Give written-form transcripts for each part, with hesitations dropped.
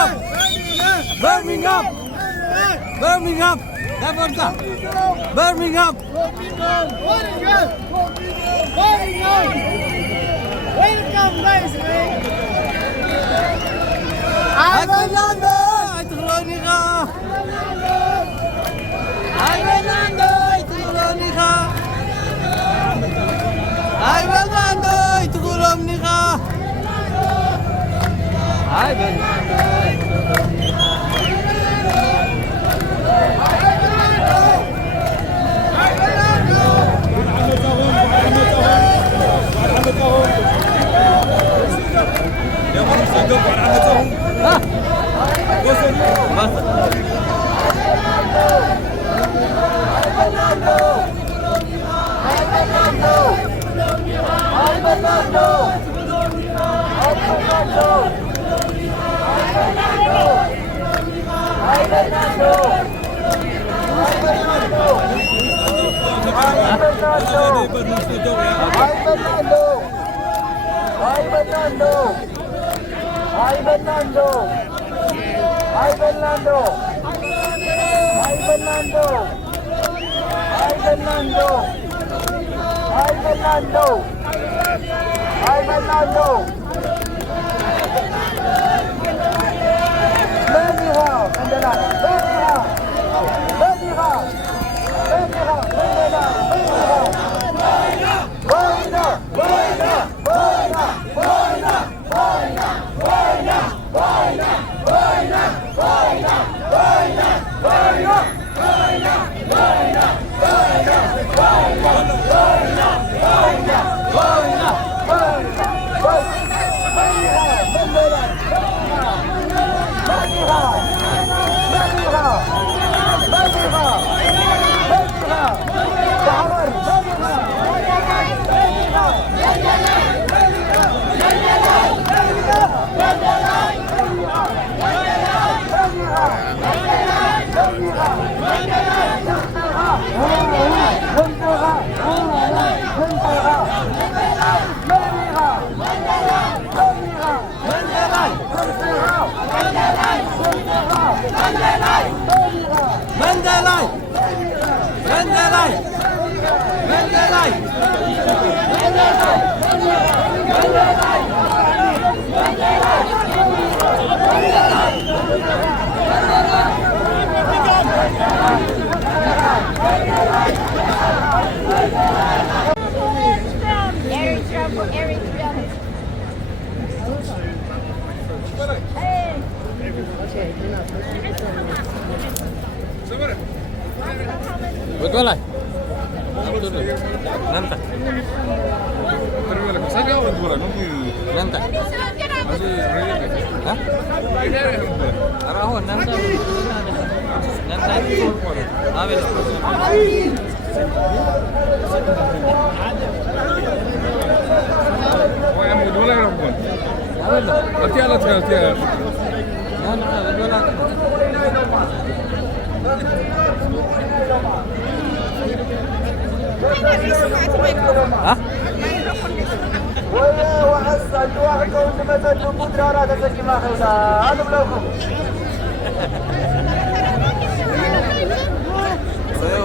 Birmingham. Birmingham. Birmingham. Dapat Birmingham. Welcome, guys. Fernando. Ituloniga. Fernando. Ituloniga. Fernando. Ituloniga. Betul lah. Nanti. Nanti. Hah? Arahon nanti. Nanti. Avel. Oh, yang kedua lagi apa? Avel. Nanti alat nanti. Nanti kedua lagi. Hah? وحسن وعكم تمثل بودرة تسكي ما خلصا هذا بلوكم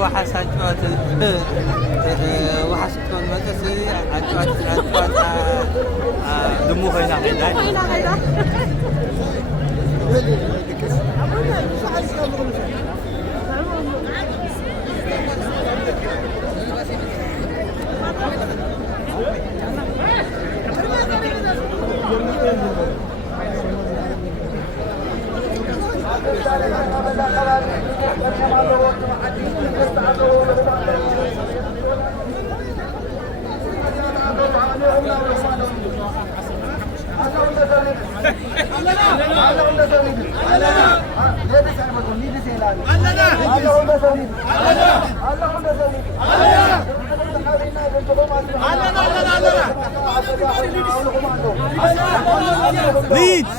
وحسن وحسن المدرسة دمو هنا Leeds.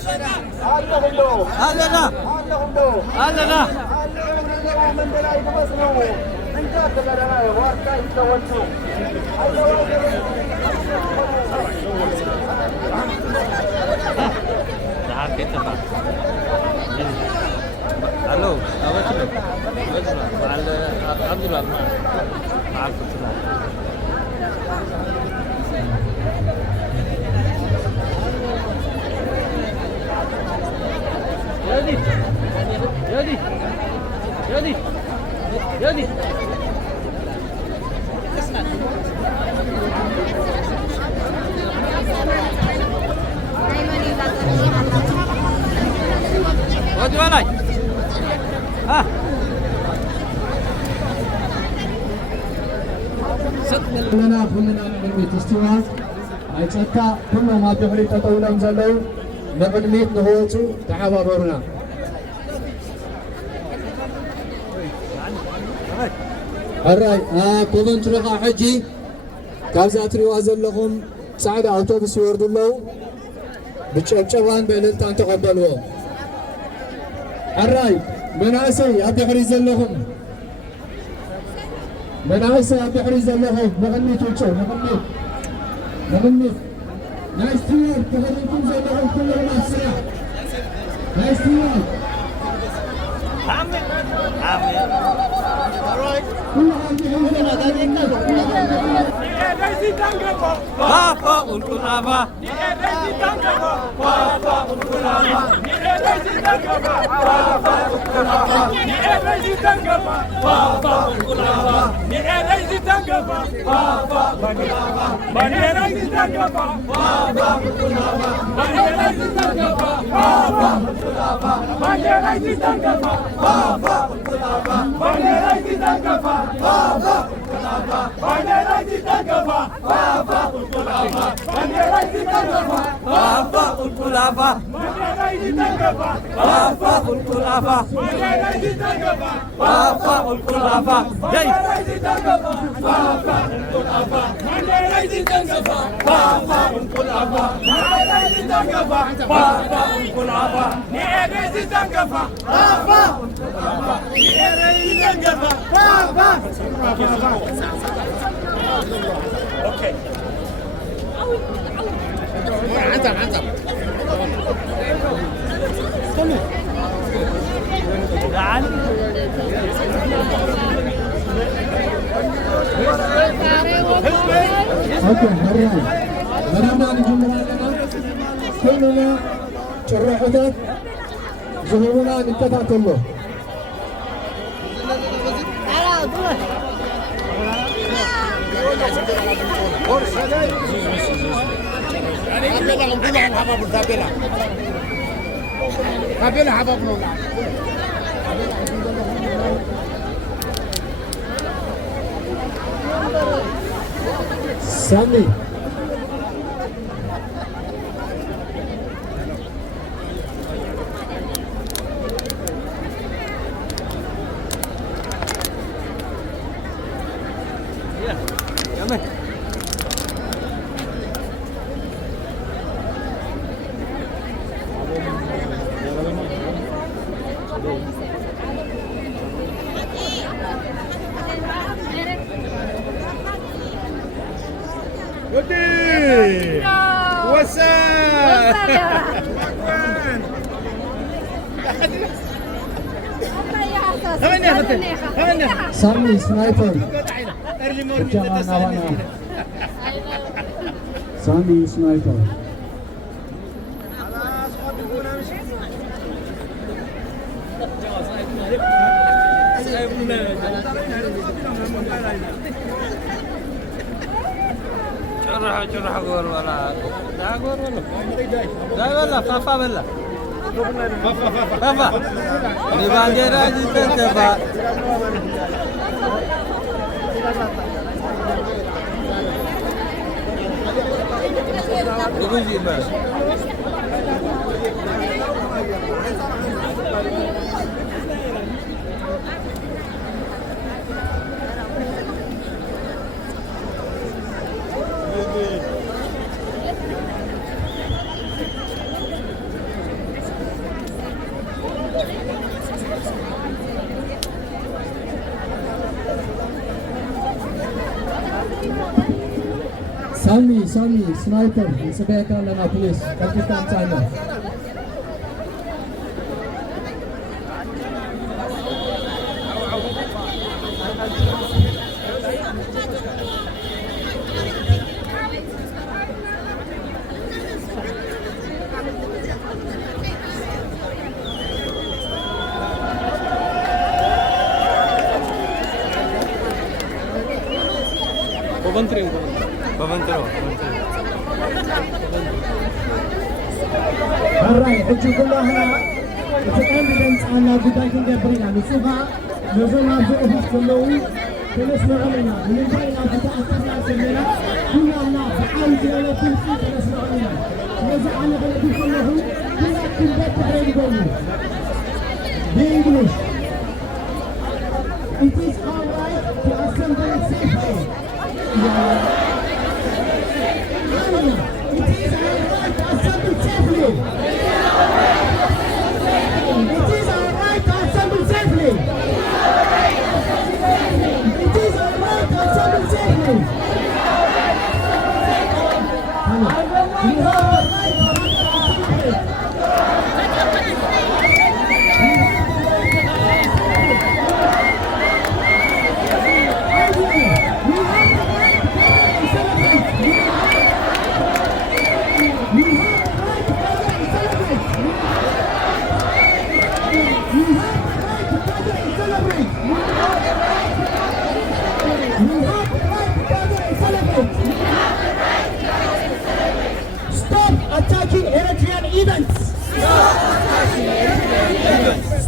Kita عبد الله مع الفترة. يادي يادي يادي يادي ودي ولاي ها كلنا نقدميت استواء أي ጸጥታ كلهم ኣብ ድሕሪት ጠጠው ኢሎም ዘለዉ ንቅድሚት ንክወፁ ተሓባበሩና ሕራይ ኮቨንትሪ ኸ ሕጂ ካብዛ እትሪእዋ ዘለኹም ፃዕዳ ኣውቶቡስ ይወርዱ ኣለዉ ብጨብጨባን ብእልልታን ተቐበልዎ ሕራይ መናእሰይ ኣብ ድሕሪት ዘለኹም مناسة بحريز الله نغني توجه نغني نايس تيار تغنيكم زي الله كلهم مع السلام نايس تيار آمين بابا والكلابة اوكي عنزم تعال اوكي مرحبا نجمع لنا كلنا شرحتك زهورنا نكتاتل له سامي يلا ودي وسام سامي سنايبر سامي سنايبر جرح غور ولا لا غور ولا لا ولا فافا ولا فافا اللي بعدين راجي تنتبه يقول بس سامي سنايبر سبيك لنا بوليس باكستان تايمر Babantro. الراي حجي كلها هنا تقام بنت أنا بداية جبرنا نسوها نزلنا بزوج كلوي كنسمع علينا من بيننا بدأ تطلع سمينا كنا ما فعلت ولا تنسي كنسمع علينا نزعنا بلدي كله كنا كل بيت غير قوي بإنجليش It is all right to assemble safely. It is all right to assemble safely. It is all right to assemble safely. It is all right to assemble safely. You have the right to Stop attacking Eritrean events!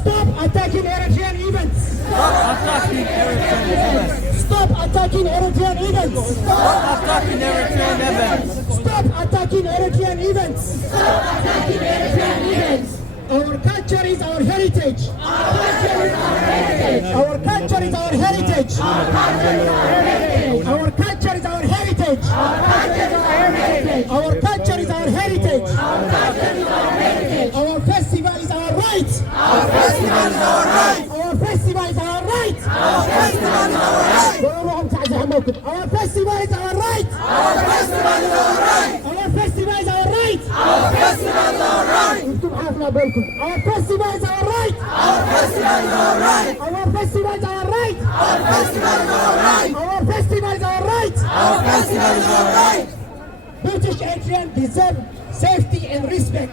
Stop attacking Eritrean events! Stop attacking Eritrean events! Stop attacking Eritrean events! Our culture is our heritage! Our culture is our heritage! Our culture is our heritage! Our culture is our heritage! Our festival is our right! Our festival is our right! Our festival is our right! Our festival is our right! Our festival is our right! Our festival is our right! Our festival is our right! Our festival is our right! انتم حافظنا بالكم. Our festival is our right! Our festival is our right! Our festival is our right! Our festival is our right! Our festival is our right! Our festival is our right! British Eritreans deserve safety and respect.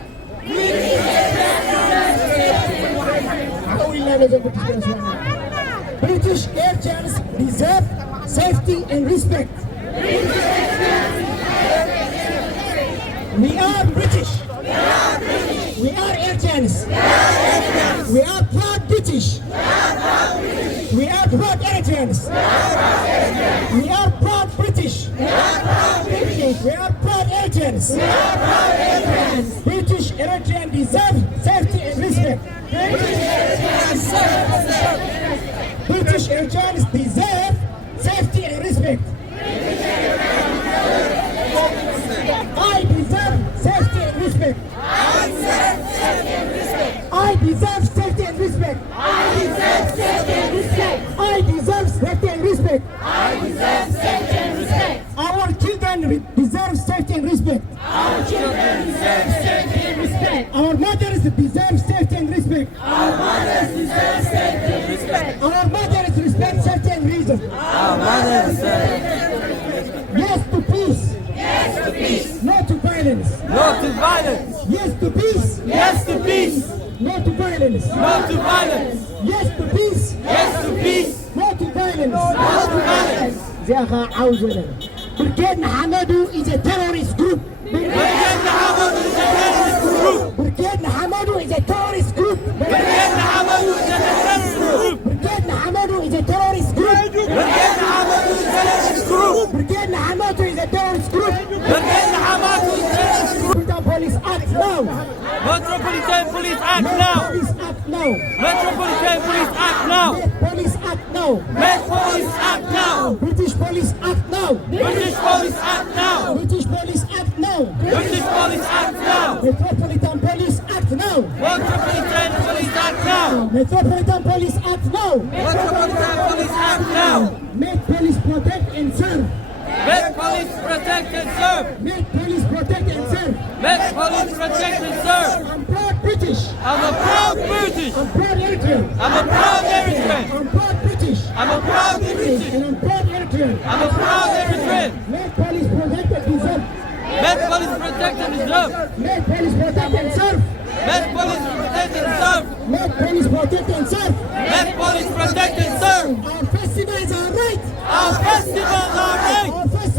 British Eritreans deserve safety and respect. We are British. We are Eritreans. We are proud British. We are proud Eritreans. We are proud British. We are proud Eritreans. British Eritreans deserve safety and respect. British Eritreans deserve safety and respect. I deserve safety and respect. I deserve safety and respect. I deserve safety and respect. I deserve safety and respect. I deserve safety and respect. Our children deserve safety and respect. Our children deserve safety and respect. Our mothers deserve safety and respect. Our mothers deserve safety and respect. Our mothers respect safety and reason. Our mothers yes to peace. Yes to peace. No to violence. No to violence. Yes to peace. Yes to peace. No to violence. No to violence. Yes to peace. Yes to peace. No to violence. No to violence. زيغا عاوزنا. Brigade Nahamadu is a terrorist group. Brigade Nahamadu is a terrorist group. Brigade Nahamadu is a terrorist group. Brigade Nahamadu is a terrorist group. Brigade Nahamadu is a terrorist group. Brigade Nahamadu is a terrorist group. Brigade Nahamadu is a terrorist group. Brigade Nahamadu is a terrorist group. Metropolitan Police Act now. Metropolitan Police Act now. Police Act now. Metropolitan Police Act now. Police Act now. Met Police Act now. British Police Act now. British Police Act now. British Police Act now. British Police Act now. Metropolitan Police Act now. Metropolitan Police Act now. Metropolitan Police Act now. Metropolitan Police Act now. Make police protect and serve. Met Police protect and serve. Make police protect and serve. Met Police protect and serve. I'm proud British. I'm a proud British. I'm proud Eritrean. I'm a proud Eritrean. I'm proud British. I'm a proud British. And I'm proud Eritrean. I'm a proud Eritrean. Make police protect and deserve. Met Police protect and serve. Make police protect and serve. Met Police protect and serve. Make police protect and serve. Met Police protect and serve. Our festivals are right. Our festivals are right. Our festivals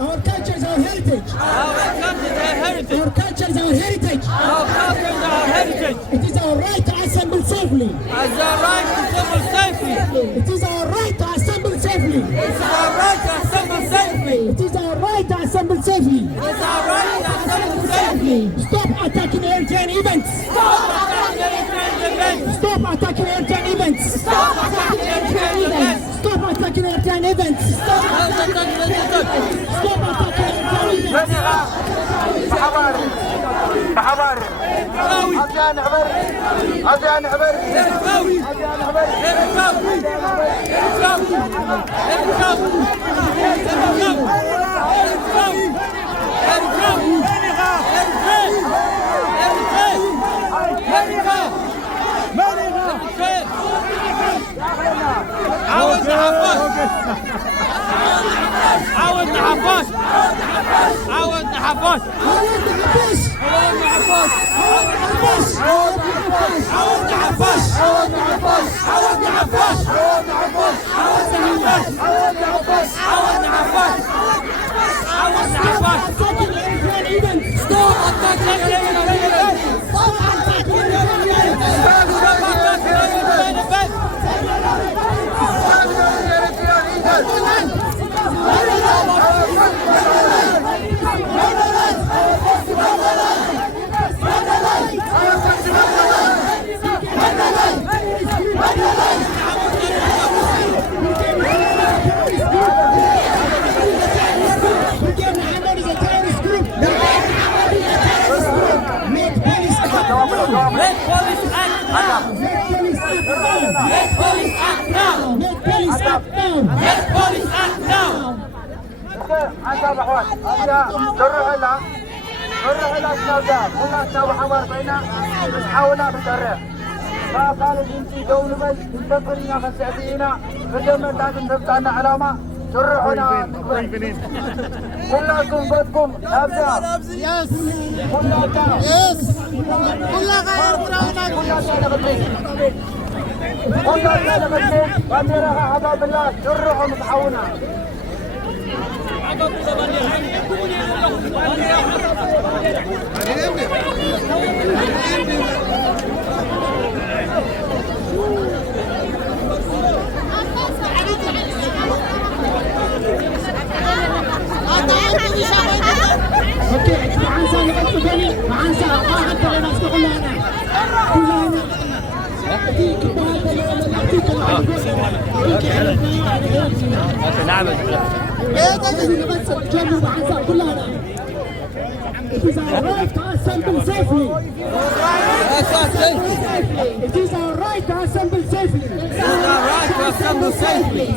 Our culture is our heritage. Our culture is our heritage. Our culture is our heritage. Our culture is our heritage. It is our right to assemble safely. It's our right to assemble safely. It is our right to assemble safely. It's our right to assemble safely. It is our right to assemble safely. It's our right to assemble safely. Stop attacking Eritrean events. Stop attacking Eritrean events. Stop attacking Eritrean events. Stop attacking Eritrean events. Stop attacking Eritrean events. Stop attacking Eritrean events. Stop attacking Eritrean events. بحبر بحبر قوي. عزيان عبر عزيان عبر قوي. عزيان عبر عاودنا حفاش عاودنا حفاش عاودنا حفاش عاودنا حفاش عاودنا حفاش عاودنا حفاش عاودنا حفاش Attacking Eritrean events. Stop attacking Eritrean events. Stop attacking Eritrean events. Stop attacking Eritrean events. Let police act now. Let police act now. Let police act now. Let police act now. عسى بحوان عسى درع لها السوداء كلها سوا حمر بينا حاولنا بالدرع فقال الانتي دول بس نفكرنا خسعتينا فجمع لازم تبقى علامة درعنا كلكم بدكم أبدا كلها غير كلها كان مسجد واميرها حباب الله درعوا متحونا اوكي معانسة نقص ثاني معانسة ما حتى لنا استغل انا كلها اديك نعم It is our right to assemble safely. It is our right to assemble safely. It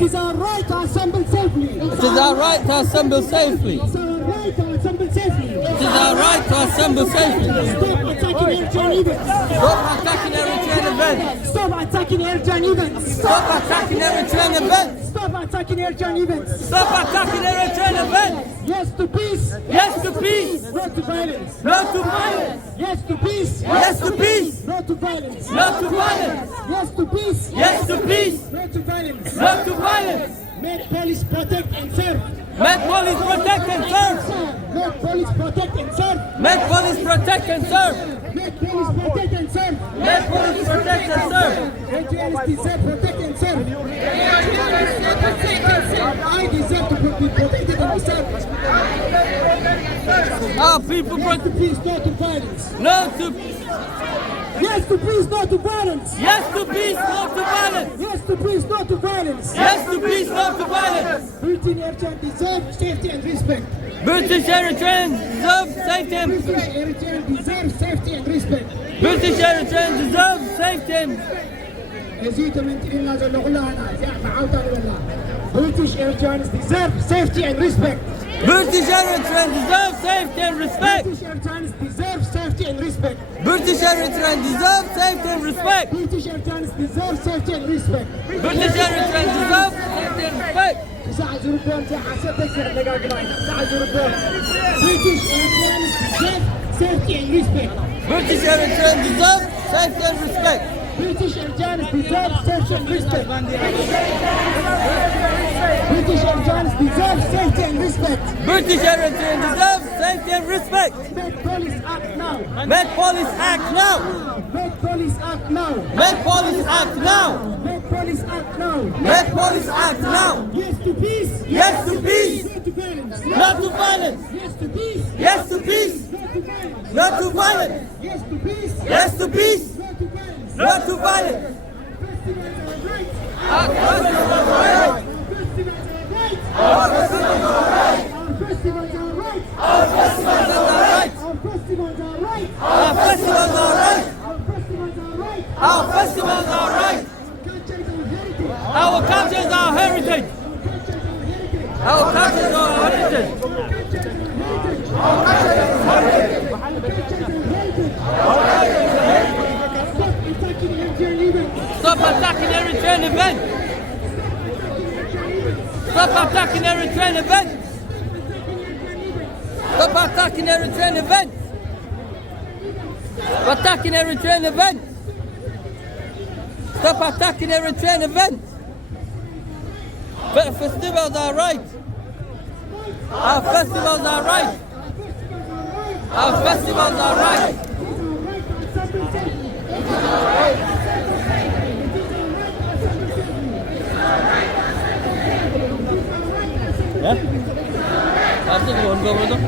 is our right to assemble safely. It is our right to assemble safely. It is our right to assemble safely. It is our right to assemble safely. Stop attacking Eritrean events. Stop attacking Eritrean events. Stop attacking Eritrean events. Stop attacking Eritrean events. Stop attacking Eritrean events. Yes to peace. Yes to peace. No to violence. No to violence. Yes to peace. Yes to peace. No to violence. No to violence. Yes to peace. Yes to peace. No to violence. No to violence. Make police protect and serve. Make police protect and serve. Make police protect and serve. Make police protect and serve. Make police protect and serve. Make police protect and serve. Eritreans deserve protect and serve. I deserve to be protected and served. Our people Yes to peace, no to violence. no to Yes to peace, no to violence. yes to peace, no to violence. Yes to peace, no to violence. Yes to peace, no to violence. Britain Eritreans deserve safety and respect. British Eritreans deserve safety and British Eritreans deserve safety and respect. British Eritreans deserve safety and يزيد من تقولنا زي كلها أنا زي عاوتاني والله. British Eritreans deserve safety and respect. British Eritreans deserve safety and respect. British Eritreans deserve safety and respect. British Eritreans deserve safety and respect. British Eritreans deserve safety and respect. British Eritreans deserve safety and respect. ساعة زرقون ساعة ستة ساعة زرقون. British Eritreans deserve safety and respect. British Eritreans deserve safety and respect. British Eritreans deserve safety and respect. British Eritreans deserve safety and respect. respect. British Eritrean deserves safety and respect. Make police act now. Make police act now. Make police act now. Make police act now. Make police act now. Make police act now. Yes to peace. Yes to peace. No to violence. Not to violence. Yes to peace. Yes to peace. No to violence. Not to violence. Yes to peace. Yes to peace. No to violence. Not to violence. Our festivals are right. Our festivals are right. Our festivals are right. Our festivals are right. Our festivals are right. Our festivals are right. Our festivals are right. Our festivals are right. Our culture is our heritage. Our culture is our heritage. Our culture is our heritage. Stop attacking Eritrean events. Stop attacking Eritrean events. Stop attacking Eritrean events. Stop attacking Eritrean events. Stop attacking Eritrean events. Festivals are right. Our festivals are right. Our festivals are right. Yeah? After the one go with them.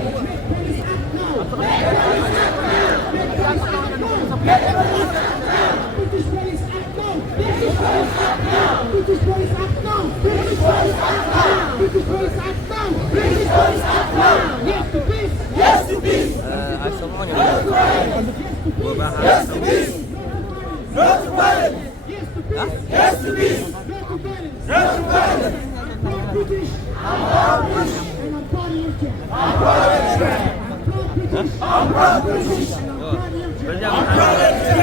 Yes to peace. I saw one. Yes to peace. No to violence. Yes to peace. No to violence. British. I'm British. I'm proud Eritrean. I'm proud British. I'm proud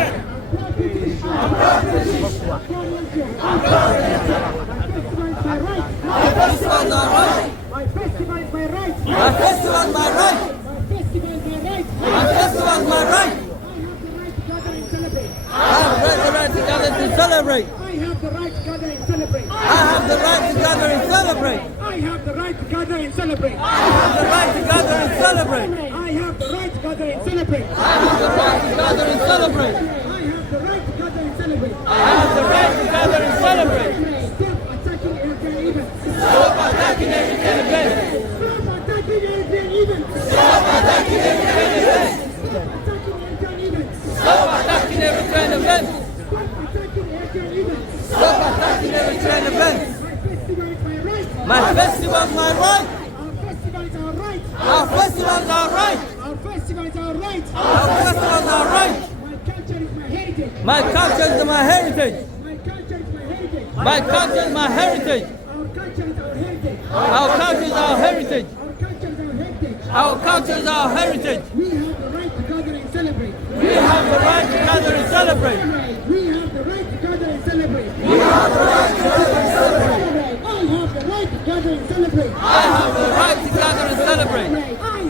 Eritrean. I'm proud British. I'm proud Eritrean. My festivals are right. My festival is my right. My festival is my right. My festival is my right. My festival is my right. I have the right to gather and celebrate. I have the right to gather and celebrate. I have the right to gather and celebrate. I have the right to gather and celebrate. I have the right to gather and celebrate. I have the right to gather and celebrate. I have the right to gather and celebrate. I have the right to gather and celebrate. I have the right to gather and celebrate. Stop attacking Eritrean events. Stop attacking Eritrean events. Stop attacking Eritrean events. Stop attacking Eritrean events. Stop attacking Eritrean events. Stop attacking Eritrean events. My festival is my right. My festivals are right. Our festivals are right. Our festivals are right. Our festivals are right. Our festivals are right. My culture is my heritage. My culture is my heritage. My culture is my heritage. My culture is my heritage. Our culture is our heritage. Our culture is our heritage. Our culture is our heritage. We have the right to gather and celebrate. We have the right to gather and celebrate. We have the right to gather and celebrate. We have the right to gather and celebrate. I have the right to gather and celebrate. I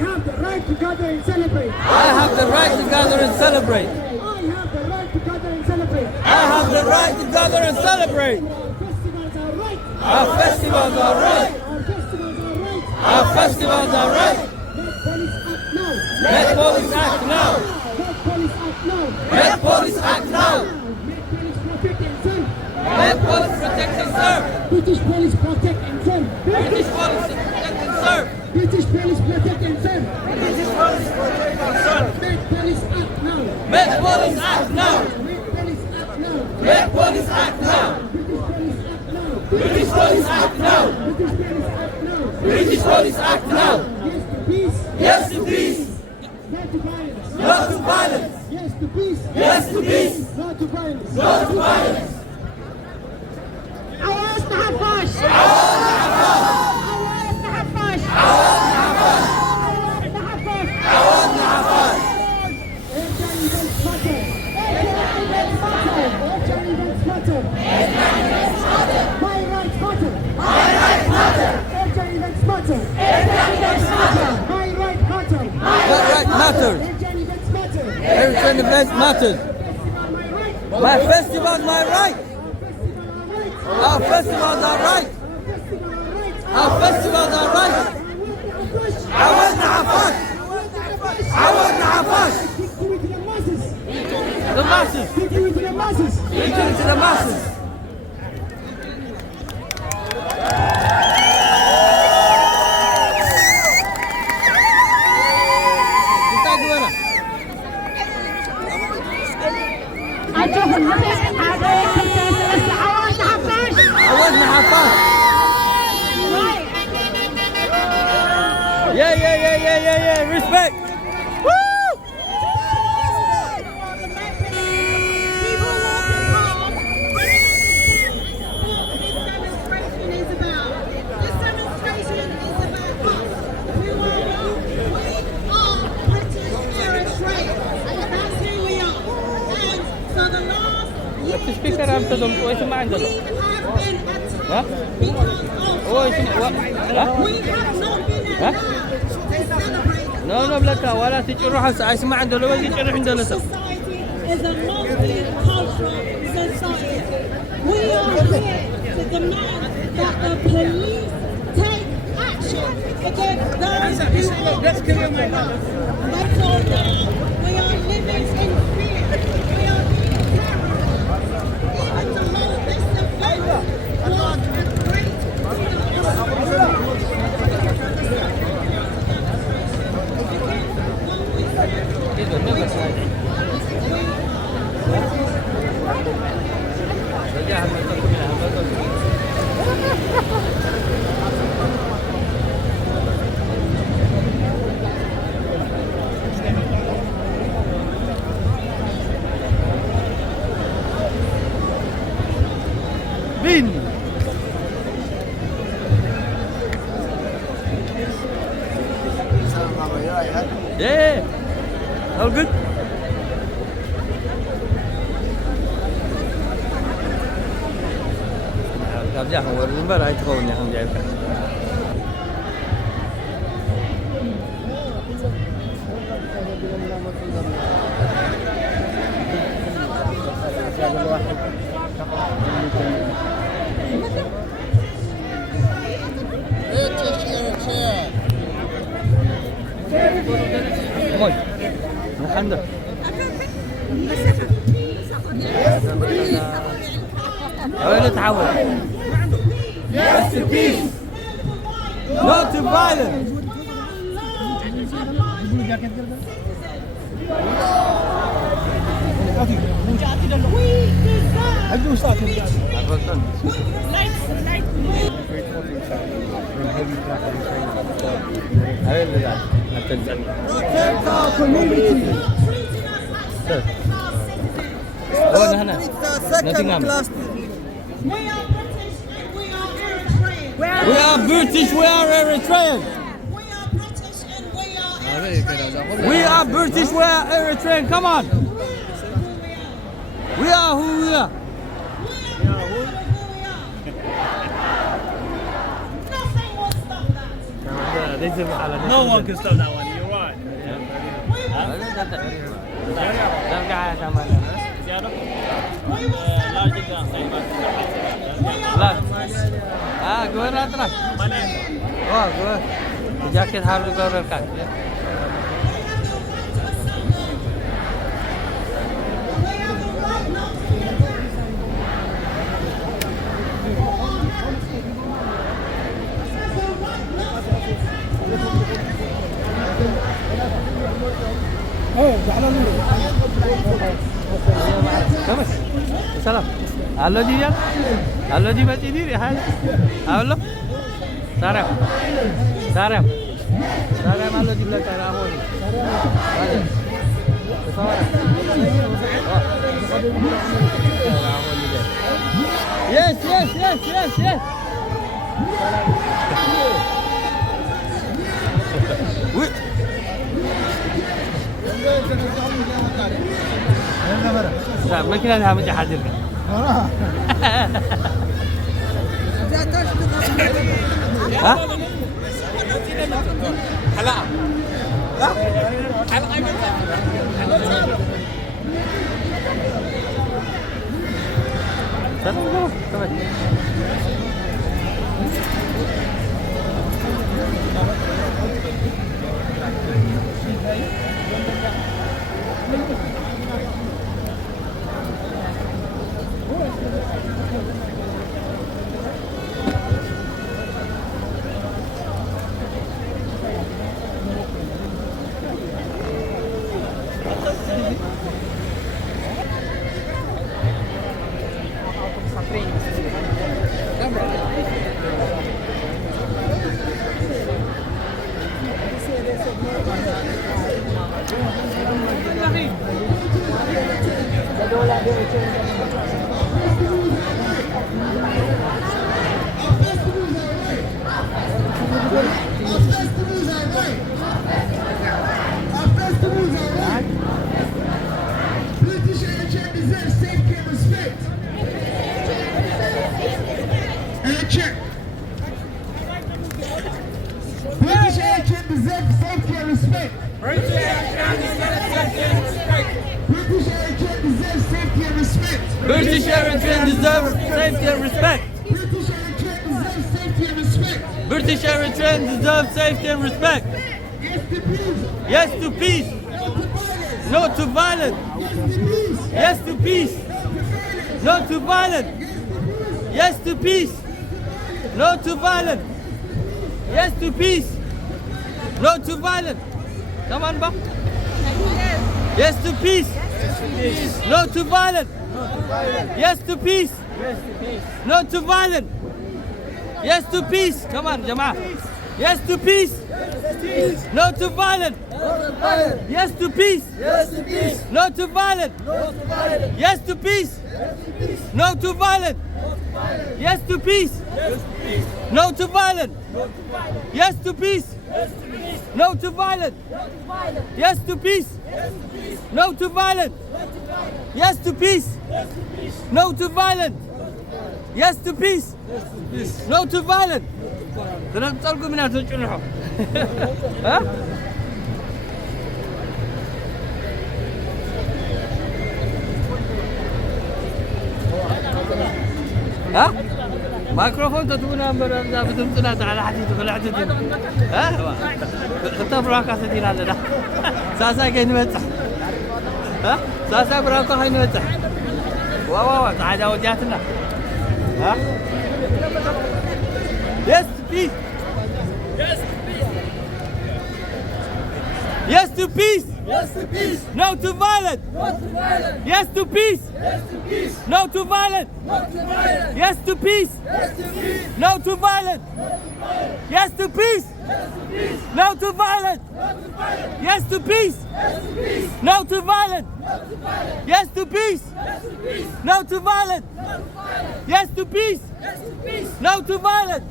have the right to gather and celebrate. I have the right to gather and celebrate. I have the right to gather and celebrate. I have the right to gather and celebrate. Our festivals are right. Our festivals are right. Our festivals are right. Let police act now. Let police act now. Let police protect and serve. British police protect and serve. British police protect and serve. British police protect and serve. British police protect and serve. Make police act now. Let police act now. Make police act now. Let police act now. British police act now. British police act now. Yes to peace. No to violence. Yes to peace. Yes to peace. No to violence. No to violence. عواز نحفاش عواز نحفاش عواز نحفاش. My rights matter. My rights matter. Eritrean events matter. My right matter. My right matters. Eritrean events matter. Eritrean events matter. My festival is my right. Our festivals are right. Our festivals are right. yeah. Respect. Woo! السبيكر عم تضم وايش ما عنده له ها هو ايش ها لا بلا ولا تجرح هسه ايش ما عنده له يجرح عنده له is a multicultural society. We are here to demand that the police take action against those who are That's all now. We are living in fear. We are being terrorized. Even to hold this event was a great Bin. Yeah. All good. Cảm giác không có bắt đầu thôi nha không vậy cả. Ngồi, nó ăn được. Let's have it. Rest in peace. Not to violence. We are British, we are Eritrean. We are British, we are Eritrean. Come on. We are who we are. No one can stop that one. You're right. Gue atrás. Oh, gue. Jaket harus kau rekat. Kamu? Salam. Halo dia. Halo di mati diri. Halo. Sarap. Sarap. Sarap halo di belakang kamu ni. Halo. Sarap. Yes. Wih. ما كنا نها متحدث ها حلقة deserve safety and respect. British Eritrea deserves safety and respect. British Eritrea deserve safety and respect. British Eritrea deserves safety and respect. British Eritrean deserve safety and respect. Yes to peace. Yes to peace. Yes to violence. No to violence. Yes to peace. No to violence. Yes to peace. No to violence. Come on, Bob. Yes to peace. No to violence. Yes to peace. No to violence. Yes to peace. Come on, Jamal. Yes to peace. No to violence. Yes to peace. No to violence. Yes to peace. No to violence. Yes to peace. No to violence. Yes to peace. No to violence. Yes to peace. No to violence. Yes to peace. No to violence. Yes to peace. No to violence. تنطلقوا منها تنجرحوا. ها؟ ها؟ مايكروفون تتبونا بتمتنا على حديث ولا حديث. ها؟ خطة براكة ستين على ده. ساسا كين متح. ها؟ ساسا براكة هاي متح. واو تعال ودياتنا. ها؟ Yes to peace. Yes to peace. Yes to peace. No to violence. No to violence. Yes to peace. Yes to peace. No to violence. No to violence. Yes to peace. Yes to peace. No to violence. Yes to peace. No to violence. Yes to peace. No to violence. Yes to peace. No to violence. Yes to peace. No to violence.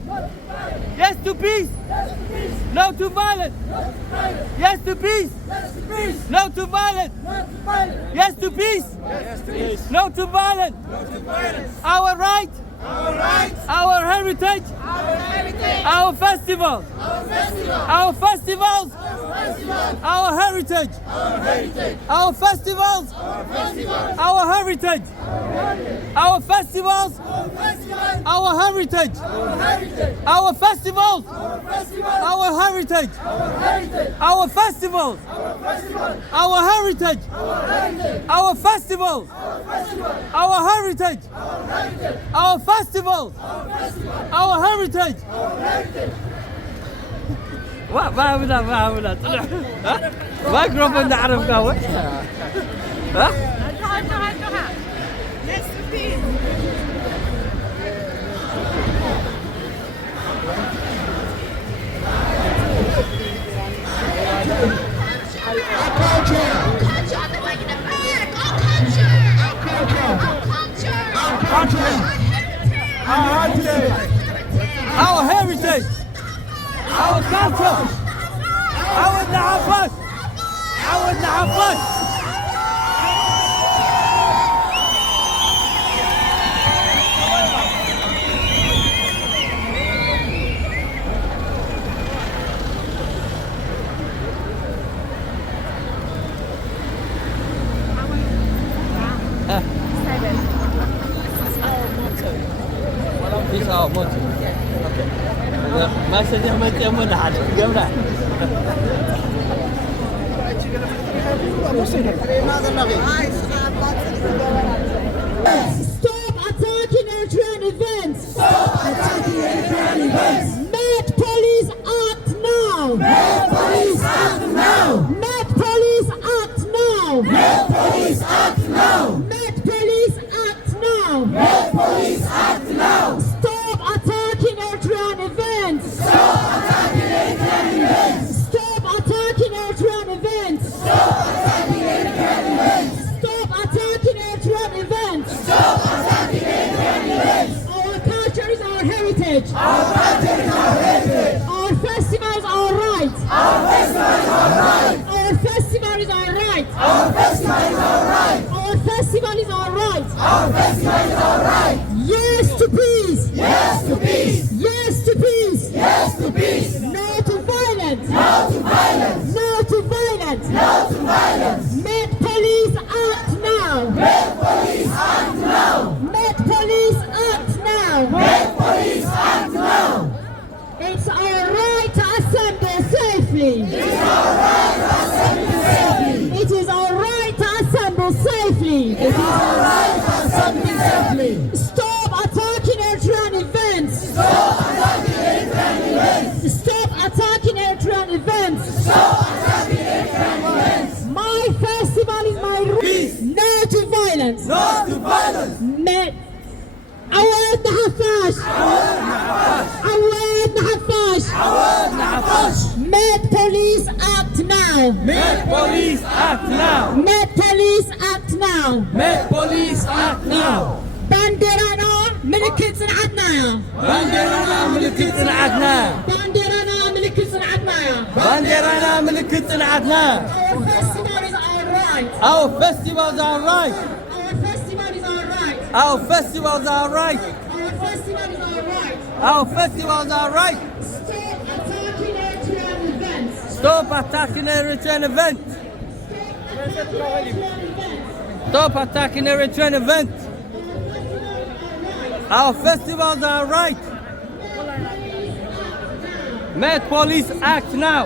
Yes to peace. No to violence. Yes to peace. No to violence. Yes to peace. No to violence. Our right. Our heritage. Our festivals. Our festivals. Our heritage. Our festivals. Our heritage. Our festivals. Our heritage. Our festivals. Our heritage. Our festivals. Our heritage. Our festivals. Our heritage. Our festivals. Our heritage. ما هبنا طلع. ها؟ مايكروفون نعرف قهوة. ها؟ Our heritage, our culture, our نحفظ. This is our motto. ما سدي ما تيمون حد جمنا. Stop attacking Eritrean events. Stop attacking Eritrean events. Met police act now. Met police act now. Met police act now. Met police act now. Met police act now. Met police act now. Stop attacking Eritrean events. Stop attacking Eritrean events. Stop attacking Eritrean events. Stop attacking Eritrean events. Stop attacking Eritrean events. Stop attacking Eritrean events. Our culture is our heritage. Our culture is our heritage. Our festival is our right. Our festival is our right. Our festival is our right. Our festival is our right. Our festival is our right. Our festival is our right. Yes to peace. Yes to peace. Yes to peace. Yes to peace. No to violence. No to safely. It is our right to assemble safely. It is our right to assemble safely. Stop attacking Eritrean events. Stop attacking Eritrean events. Stop attacking Eritrean events. Stop attacking Eritrean events. My festival is my right. Peace. No to violence. No to violence. عودنا حفاش. عودنا حفاش. عودنا حفاش. Make police act now. Make police act now. Make police act now. Make police act now. بانديرانا ملكت صنعتنا. بانديرانا ملكت صنعتنا. بانديرانا ملكت صنعتنا. بانديرانا ملكت صنعتنا. Our festivals are right. Our festivals are right. Our festivals are right. Our festivals are right. Our festivals are right. Our festivals are right. Stop attacking Eritrean events. Stop attacking Eritrean events. Our festivals are right. Make police act now.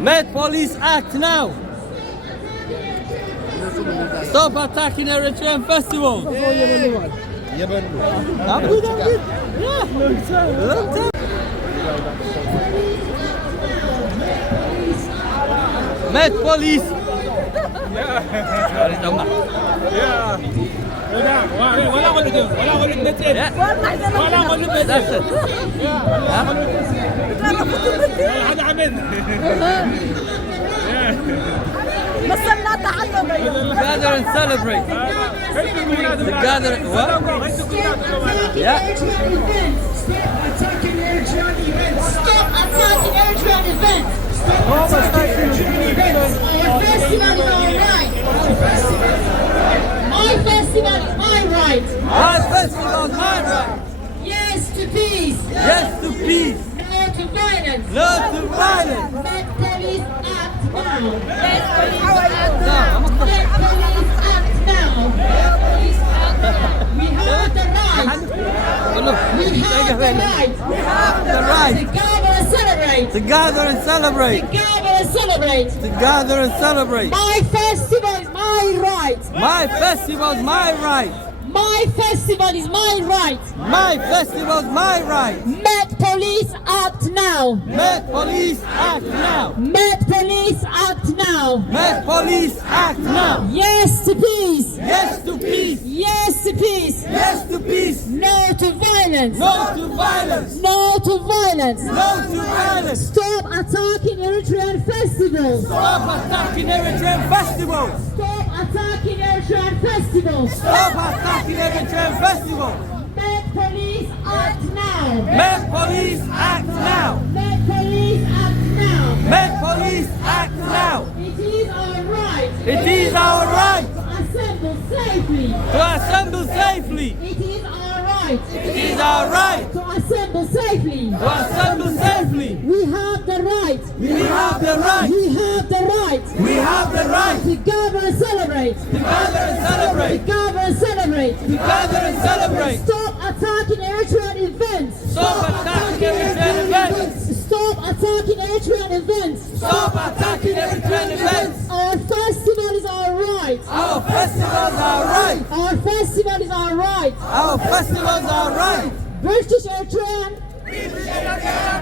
Make police act now. Stop attacking Eritrean festivals. Met police. That's it. Gather and celebrate. Gather. What? Yeah. Stop attacking Eritrean events. Stop attacking Eritrean events. Our festival is our right. My festival is my right. My festival is my right. Yes to peace. Yes to peace. No to violence. No to violence. Let police act now. Let police Let police act now. We have the right. We have the right. the right To gather and celebrate. to gather and celebrate. To gather and celebrate. To gather and celebrate. My festival is my right. My festival is my right. My festival is my right. My festival is my right. Let police act now. Let police act now. Let police act now. Let police act now. Yes to peace. Yes to peace. Yes to peace. Yes to peace. No to violence. No to violence. No to violence. No to violence. Stop attacking Eritrean festivals. Stop attacking Eritrean festivals. Stop attacking Eritrean festivals. Stop attacking Eritrean festivals. Let police act now. Let police act now. Let police act now. Let police act now. It is our right It is our right to assemble safely. to assemble safely. It is our right It is our right to assemble safely. to assemble safely. We have the right. We have the right. We have the right We have the right to gather and celebrate. to gather and To celebrate. gather and celebrate. To gather and celebrate. Stop attacking Eritrean events. Stop attacking Eritrean events. Stop attacking Eritrean events. Stop attacking Eritrean events. Our festival is our right. Our festivals are right. Our festival is our right. Our festivals are right. British Eritrean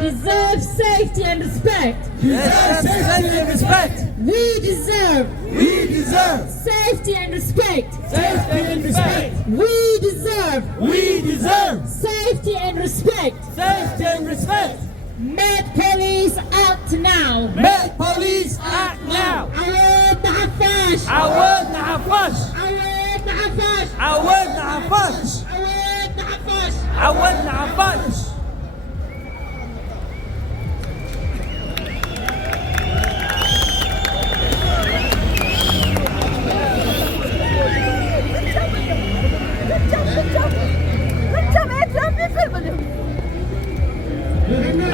deserve safety and respect. Yes, safety and respect. We deserve We deserve safety and respect. safety and respect. We deserve We deserve safety and respect. safety and respect. Let police act now. Let police act now. عودنا حفاش. عودنا حفاش. عودنا حفاش. عودنا حفاش. عودنا حفاش. عودنا حفاش.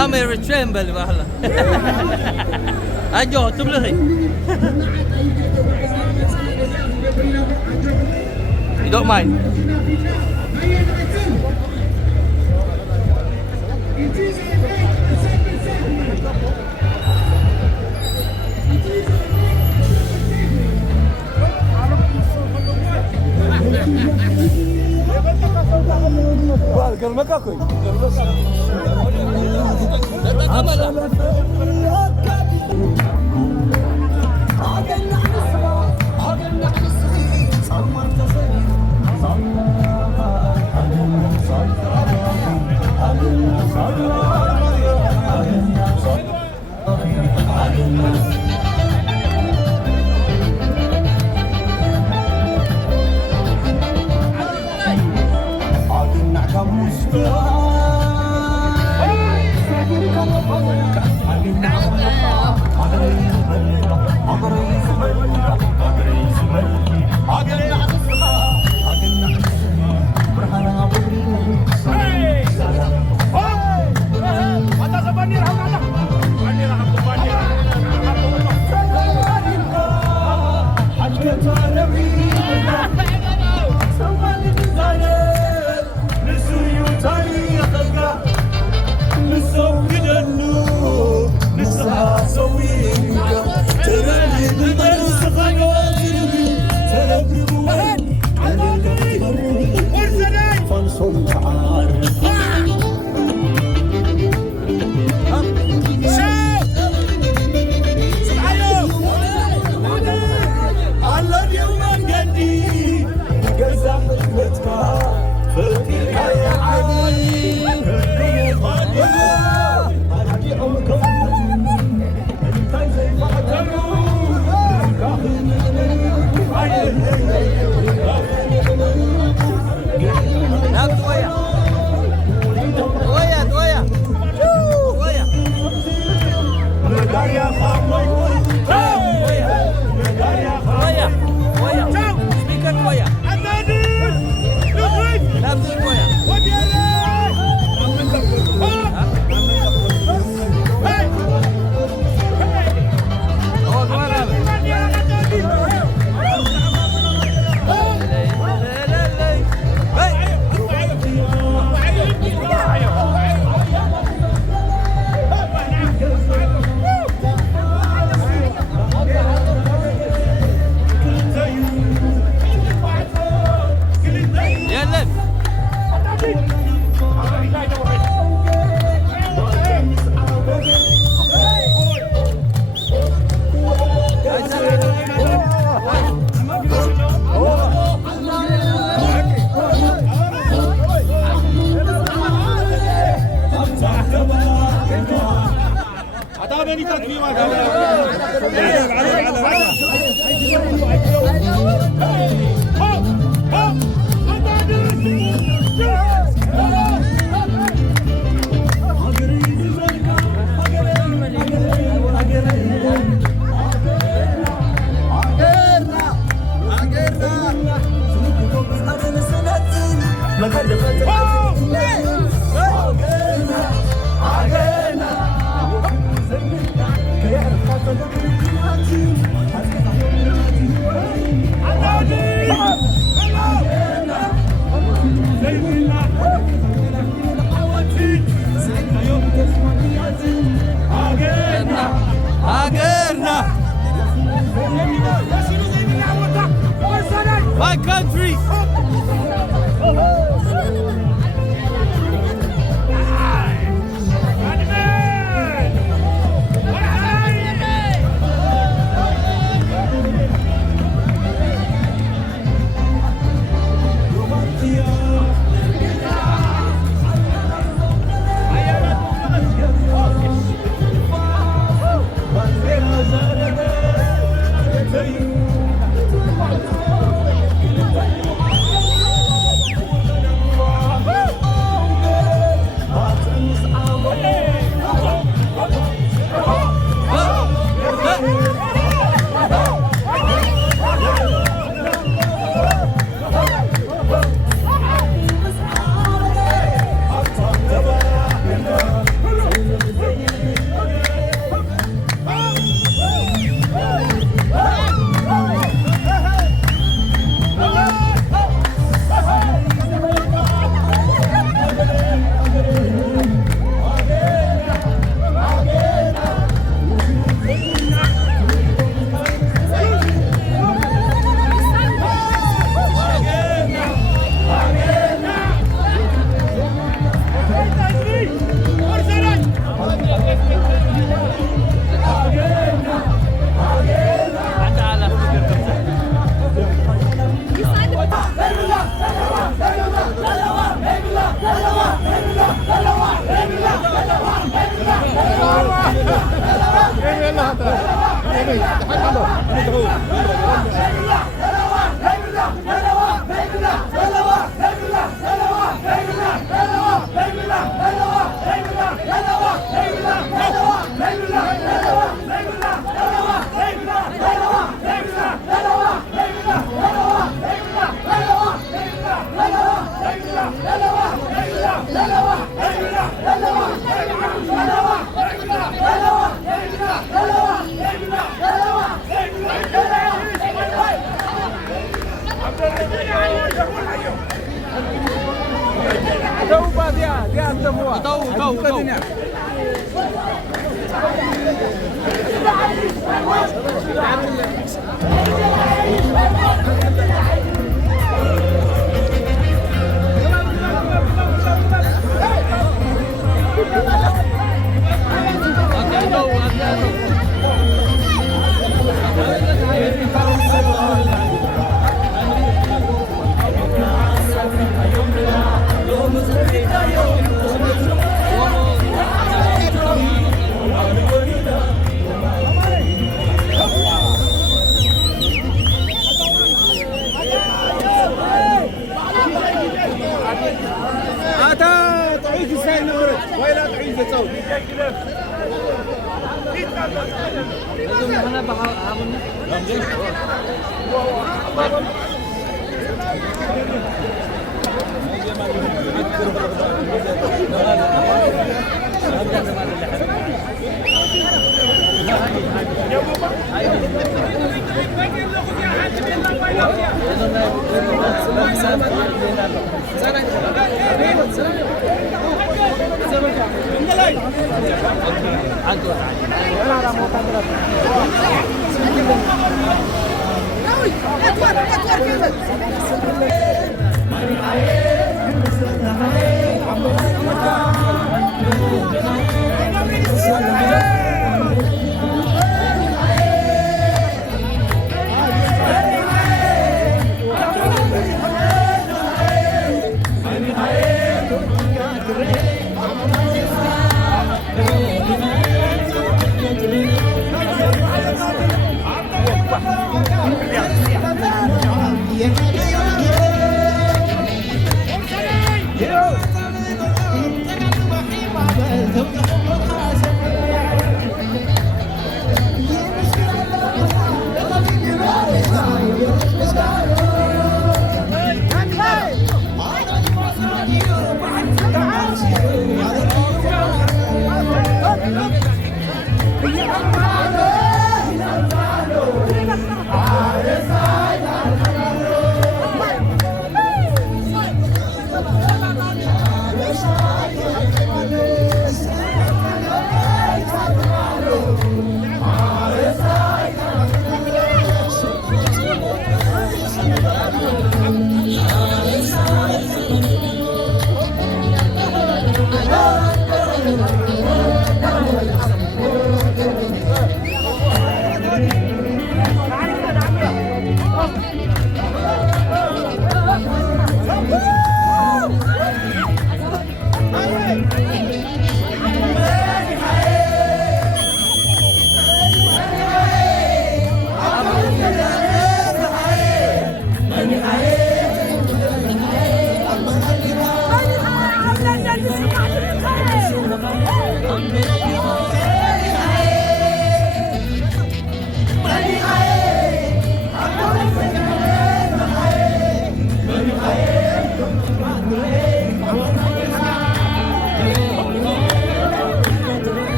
I'm Eritrean belly bahla. Ajo tublehi. You don't mind? It is a right to assemble safely. Hey! I'm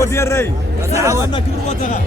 ودي الري تعاوننا كبر وطغى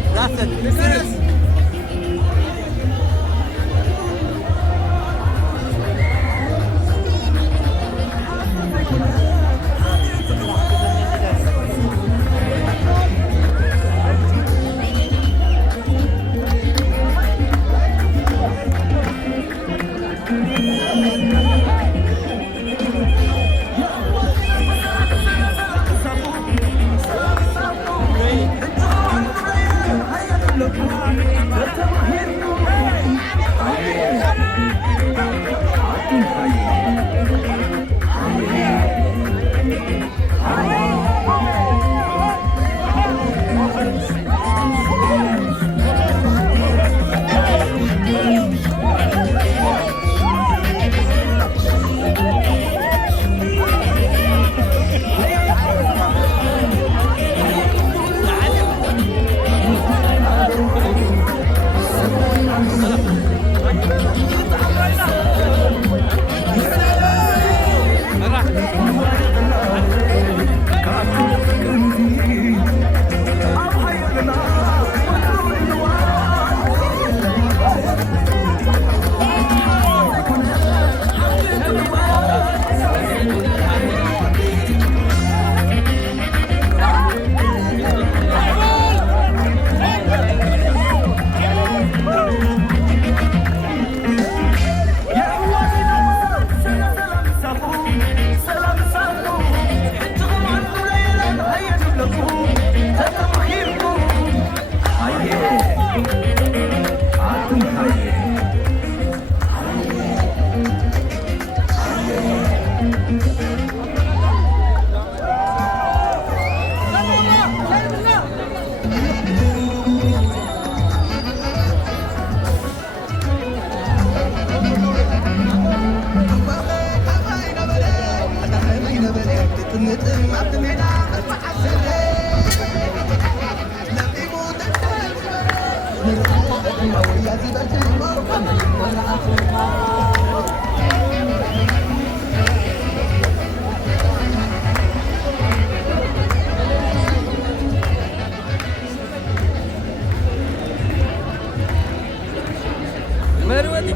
مروتي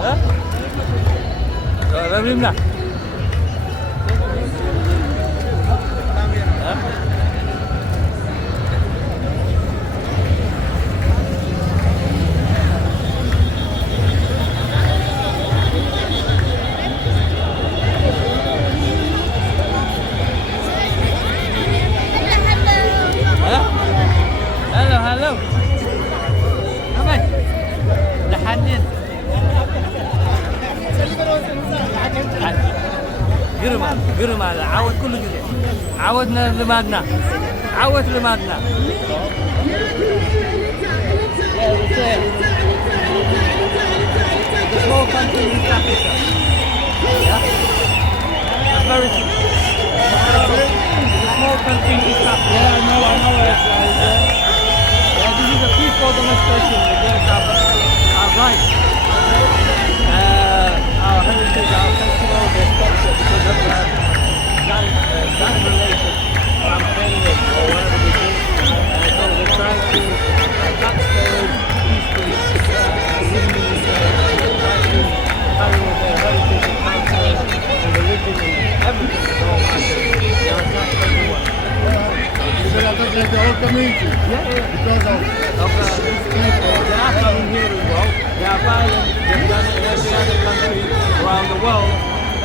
ها؟ لا بيمنع هلو أمي لحنين قرم هذا عود كله جزء عودنا لمادنا عود لمادنا small country in East Africa. Yeah? Very small country in East Africa. Yeah, I know this is a peaceful demonstration against our rights. Our heritage, our festival, they're sponsored because of gun-related campaigning or whatever they do. So they're trying to taxpayers peacefully, carrying their heritage and culture and religion and everything to go on. They're attacking everyone. People attack like the whole community because of These people, they are coming here as well. They are violent. They've done it in every other country around the world,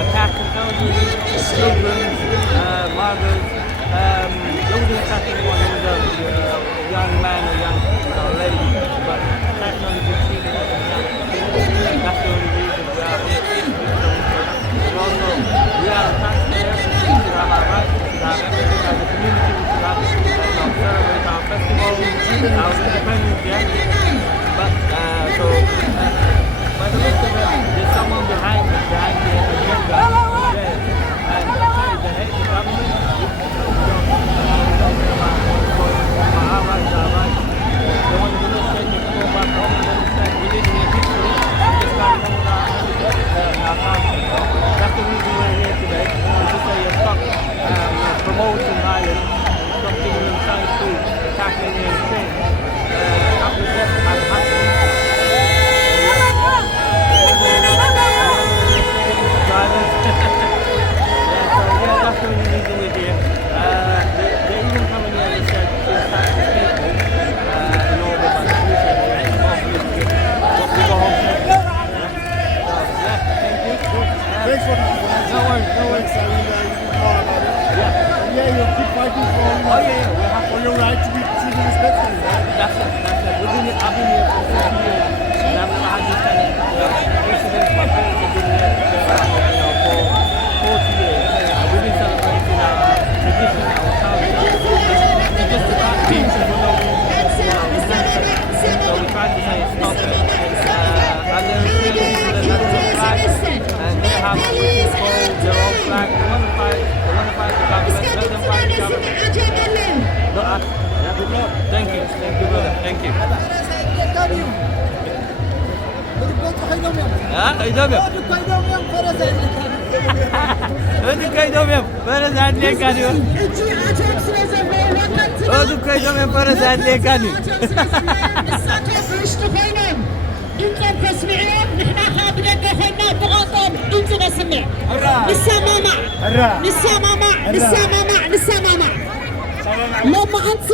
attacking elderly, children, mothers. Nobody attacking anyone who was a young man or young lady, but attacking only the children. That's the only reason we are here. And also, we are taxpayers. We should have our rights. We should have everything as a community. We should have celebrate our festivals, our independence, yeah. But by the looks of it, there's someone behind the agenda. And they hate the government. Our rights. They want to demonstrate to go back home and understand we didn't hear history. We just carry on with our culture. That's the reason we're here today. We just say stop promoting violence. Stop giving them chance to attack any exchange. Stop the death and happening. That's the only reason we're here. They even come in here and said to attack the people in order to obviously what we go home to. thanks for the No worries. I mean, you can call about it. Yeah. Yeah, you'll keep fighting for your right to be treated respectfully, right? That's it. I've been here for 50 years and I've never had this kind of incidents. My parents have been here for 40 years. We've been celebrating our tradition, our culture. It's just about being for no reason. So we try to say stop it. And there are still people that have their flag and they have their own flag. They want to fight the government. Let them fight the government. Not us. Thank you, brother. Thank you. لما أنت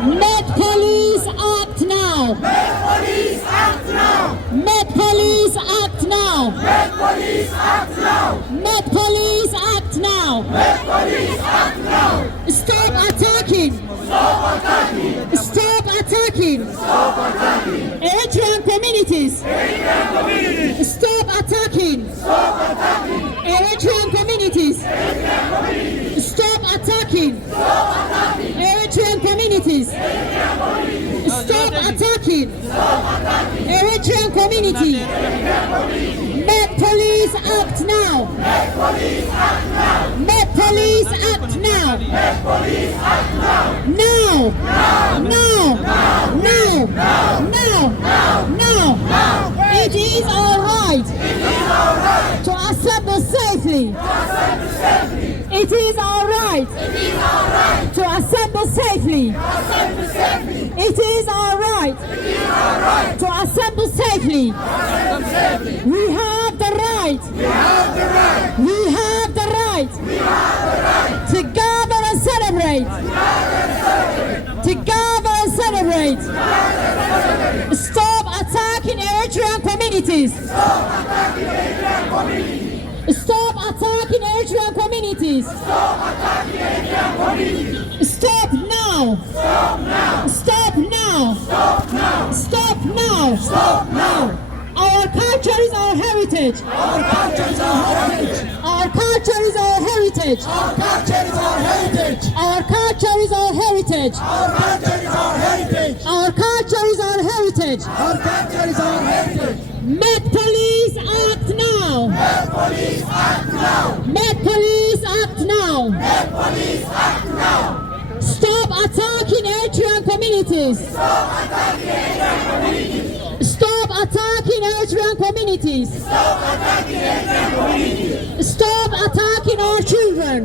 Met police act now. Met police act now. Met police act now. Met police act now. Met police act now. Met police act now. Stop attacking. Stop attacking. Stop attacking. Stop attacking. Eritrean communities. Eritrean communities. Stop attacking. Stop attacking. Eritrean communities. Eritrean communities. Stop attacking. Stop attacking. Eritrean communities. Eritrean communities. Stop attacking. Stop attacking. Eritrean community. Met police act now. Make police act now. Make police act now. Make police act now. Now. Now. Now. Now. Now. Now. It is all right. To assemble safely. It is all right. To assemble safely. It is all right. To assemble safely. We have the right. We have the right. To gather and celebrate. To gather and celebrate. Stop attacking Eritrean communities. Stop attacking Eritrean communities. Stop now. Stop now. Stop now. Our culture is our heritage. Our culture is our heritage. Our culture is our heritage. Our culture is our heritage. Our culture is our heritage. Our culture is our heritage. Our culture is our heritage. Our culture is our heritage. Make police act now. Make police act now. Make police act now. Make police act now. Stop attacking Eritrean communities. Stop attacking Eritrean communities. Stop attacking Eritrean communities. Stop attacking Eritrean communities. Stop attacking our children.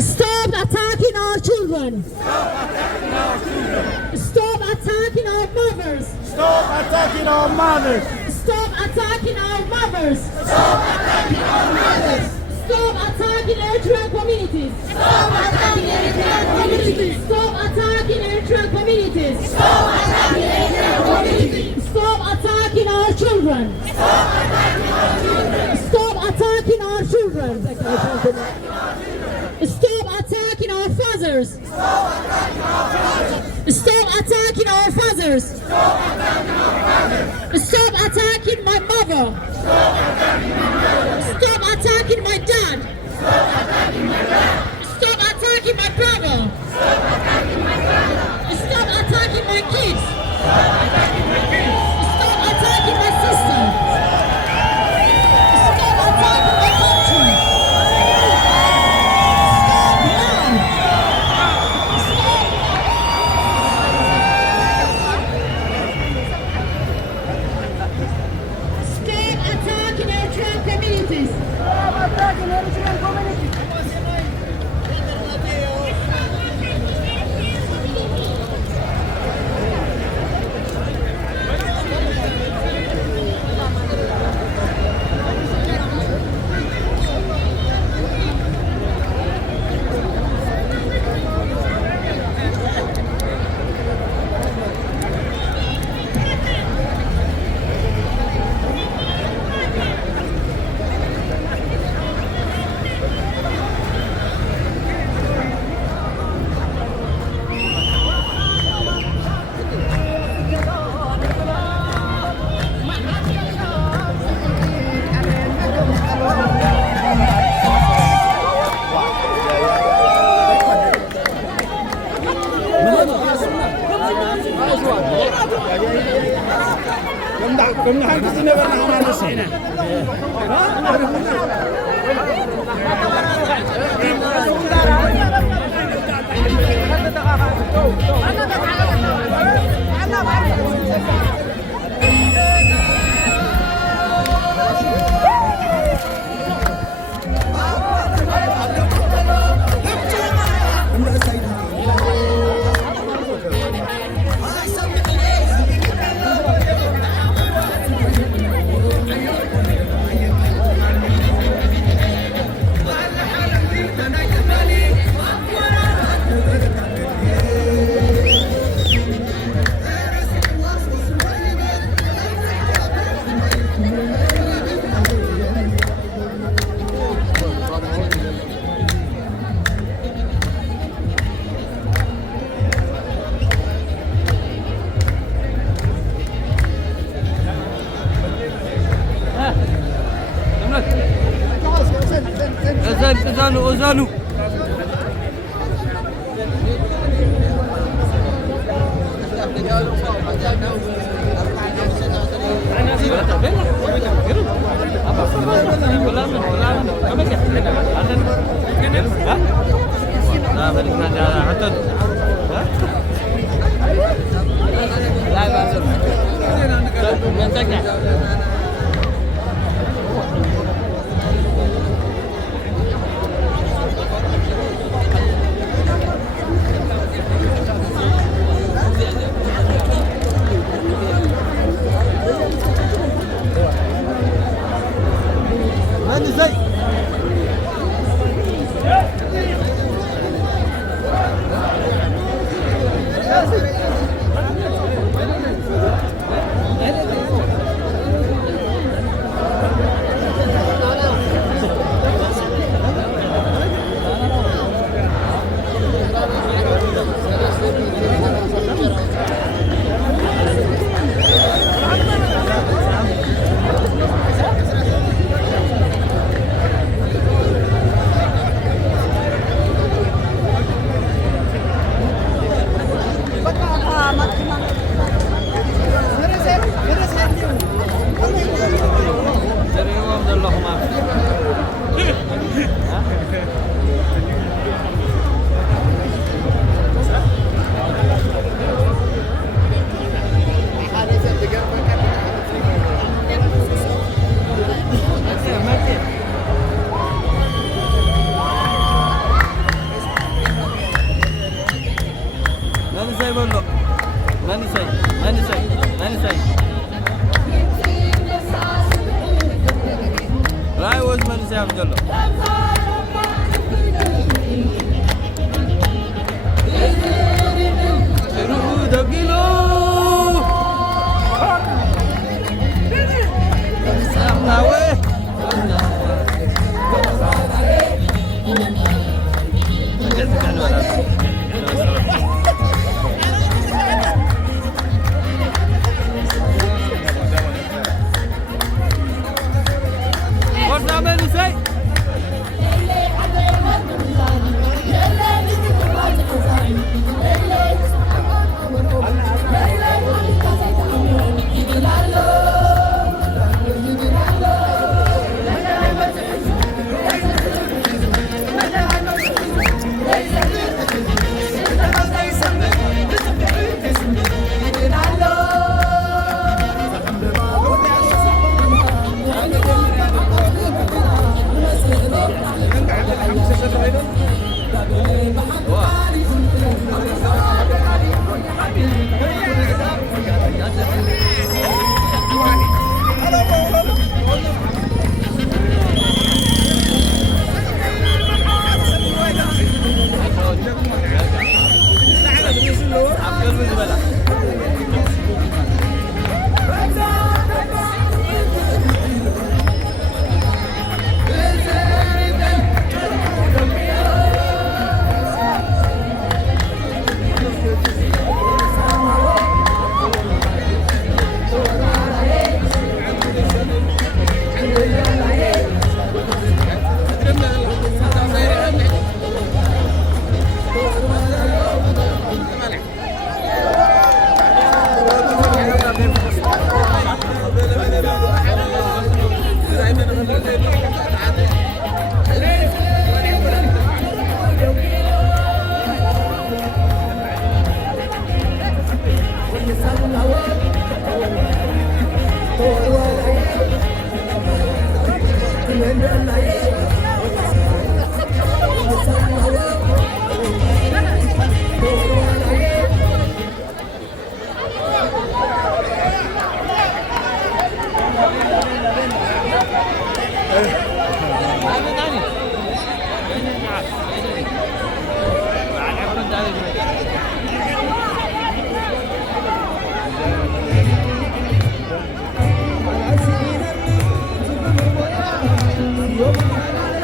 Stop attacking our children. Stop attacking our children. Stop attacking our mothers. Stop attacking our mothers. Stop attacking our mothers. Stop attacking our mothers. Stop attacking Eritrean communities. Stop attacking Eritrean communities. Stop attacking Eritrean communities. Stop attacking Eritrean communities. Stop attacking our children. Stop attacking our children. Stop attacking our children. Stop attacking our fathers. Stop attacking our fathers. Stop attacking our fathers. Stop attacking our fathers. Stop attacking my mother. Stop attacking my mother. Stop attacking my dad. Stop attacking my dad. Stop attacking my brother. Stop attacking my brother. Stop attacking my kids. Stop attacking my kids. Stop attacking my sister. Stop attacking my country. Stop attacking Eritrean communities. Stop attacking Eritrean communities. أذانه Yo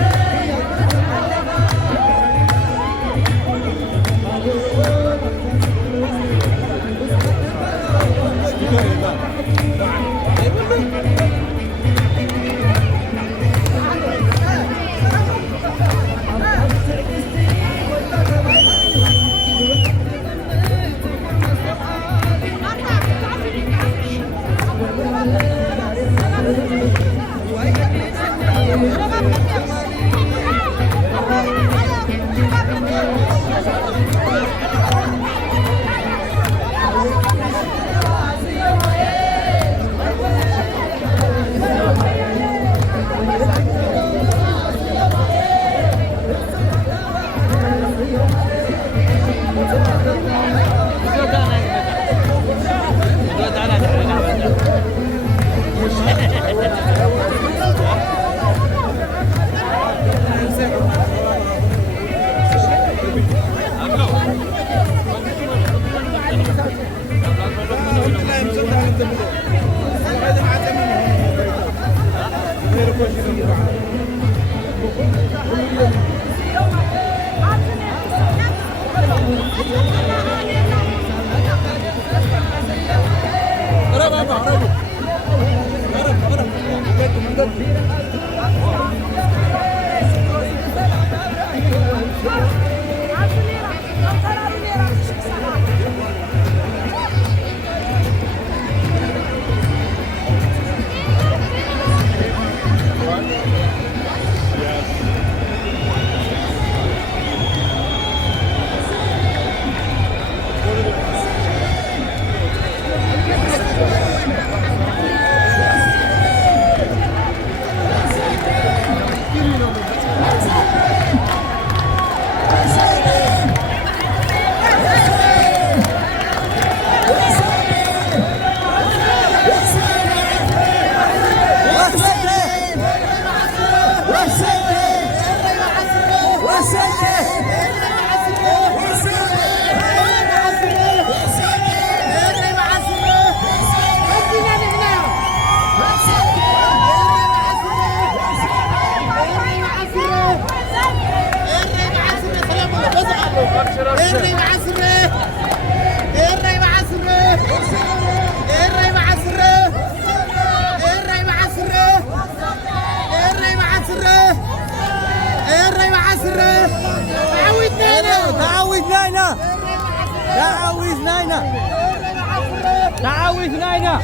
تعاوذنا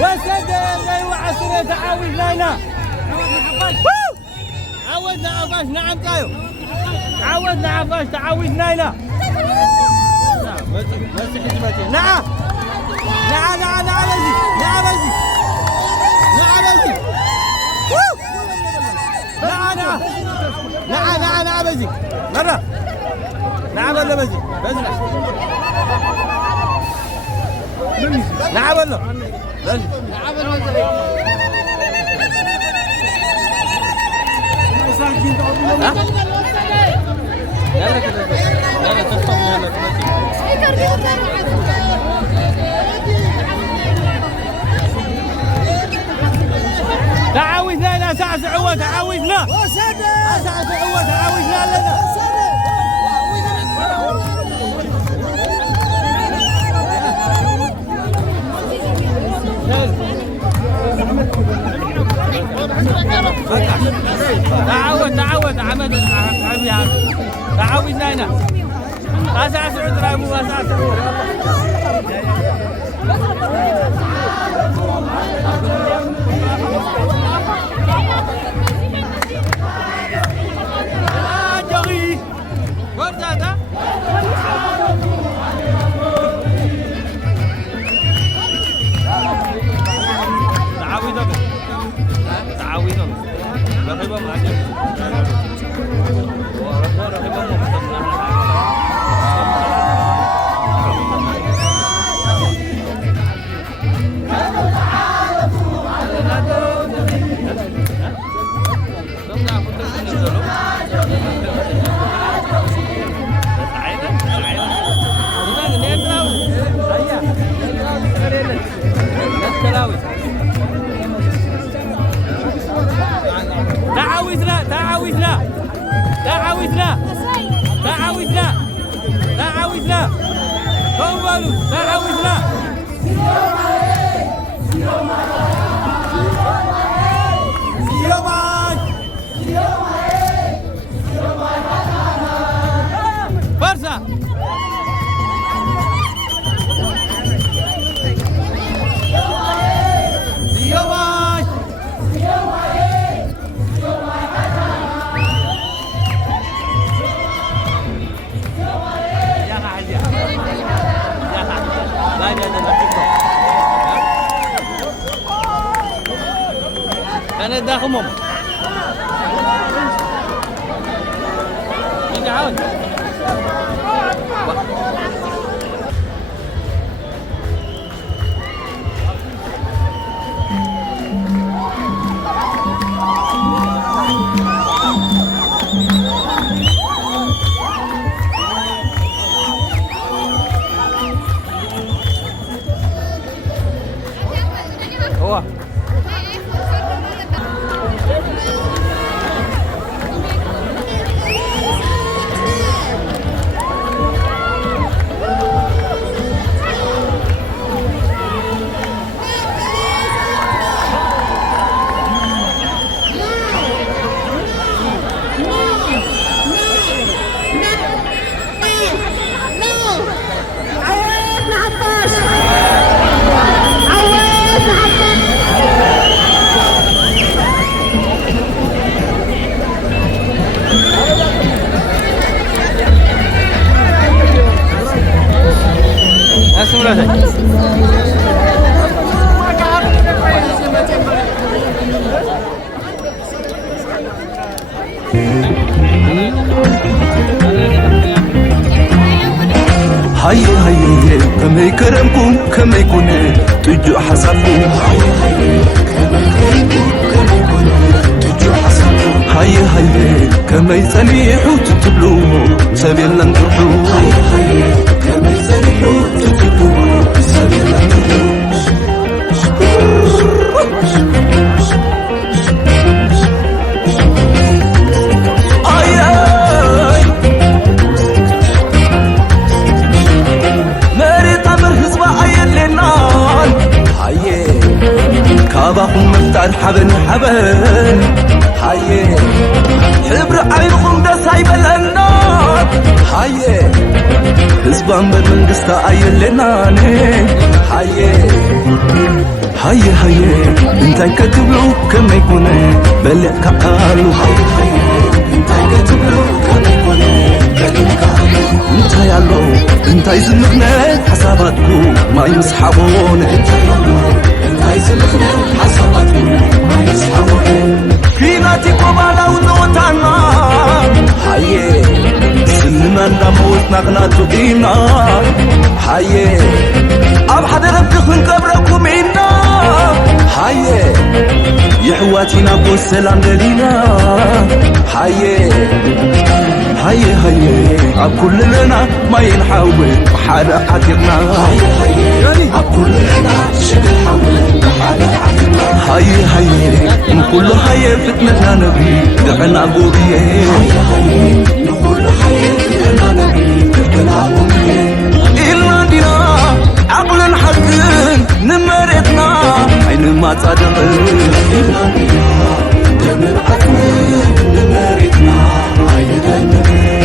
وسد اللي وعسره تعاوذنا عودنا عفاش نعم قايو عودنا عفاش تعاوذنا نعم نعم نعم نعم نعم نعم نعم نعم نعم نعم بزي مرة نعم ولا بزي نعم ولا تعاوذنا لا ساعة عوة تعاوذنا ساعة عوة تعاوذنا لنا تعود عمد تعاوذنا هنا ساعة سعود رايبو ساعة سعود جري ورد هذا تعاوذنا رقيبة معجب تعاوذنا تعاوذنا تعاوذنا تعاوذنا تعاوذنا قوموا تعاوذنا فرصة come on. Oh. هاي هاي كم يكرمكم كم يكون تجوا حسابكم هاي هاي كم يسنيحوا تتبلوا سبيل لن تروحوا هاي هاي كم يسنيحوا تتبلوا سبيل لن تروحوا كاباكم مفتاح حبن حبن هاي حبر عينكم دس هايبلنا هاي حزبان بالمنقسطة عيلنا هاي هاي هاي انتاي كتبلو كما يكون بلع كقالو هاي هاي انتاي كتبلو كما يكون بلع كقالو انتاي يالو انتاي زمغنا حساباتكو ما يمسحبون انتاي يالو انتاي زمغنا حساباتكو ما يمسحبون كيناتي قبالا ونوتانا هاي سلمان دموت نغناتو إينا هاي أب حد ربك من قبركم إينا هاي يحواتينا قول سلام دلينا هاي هاي هاي أب كلنا ما ينحول بحالة عتيقنا هاي هاي أب كلنا شكل حول بحالة عتيقنا هاي هاي نقول هاي فتنتنا نبي دعنا قوبيه هاي هاي نقول هاي فتنتنا نبي دعنا قوبيه إلنا دينا عقل حق نمرتنا عين ما تصدق إلنا دينا دمر حق نمرتنا عين دمر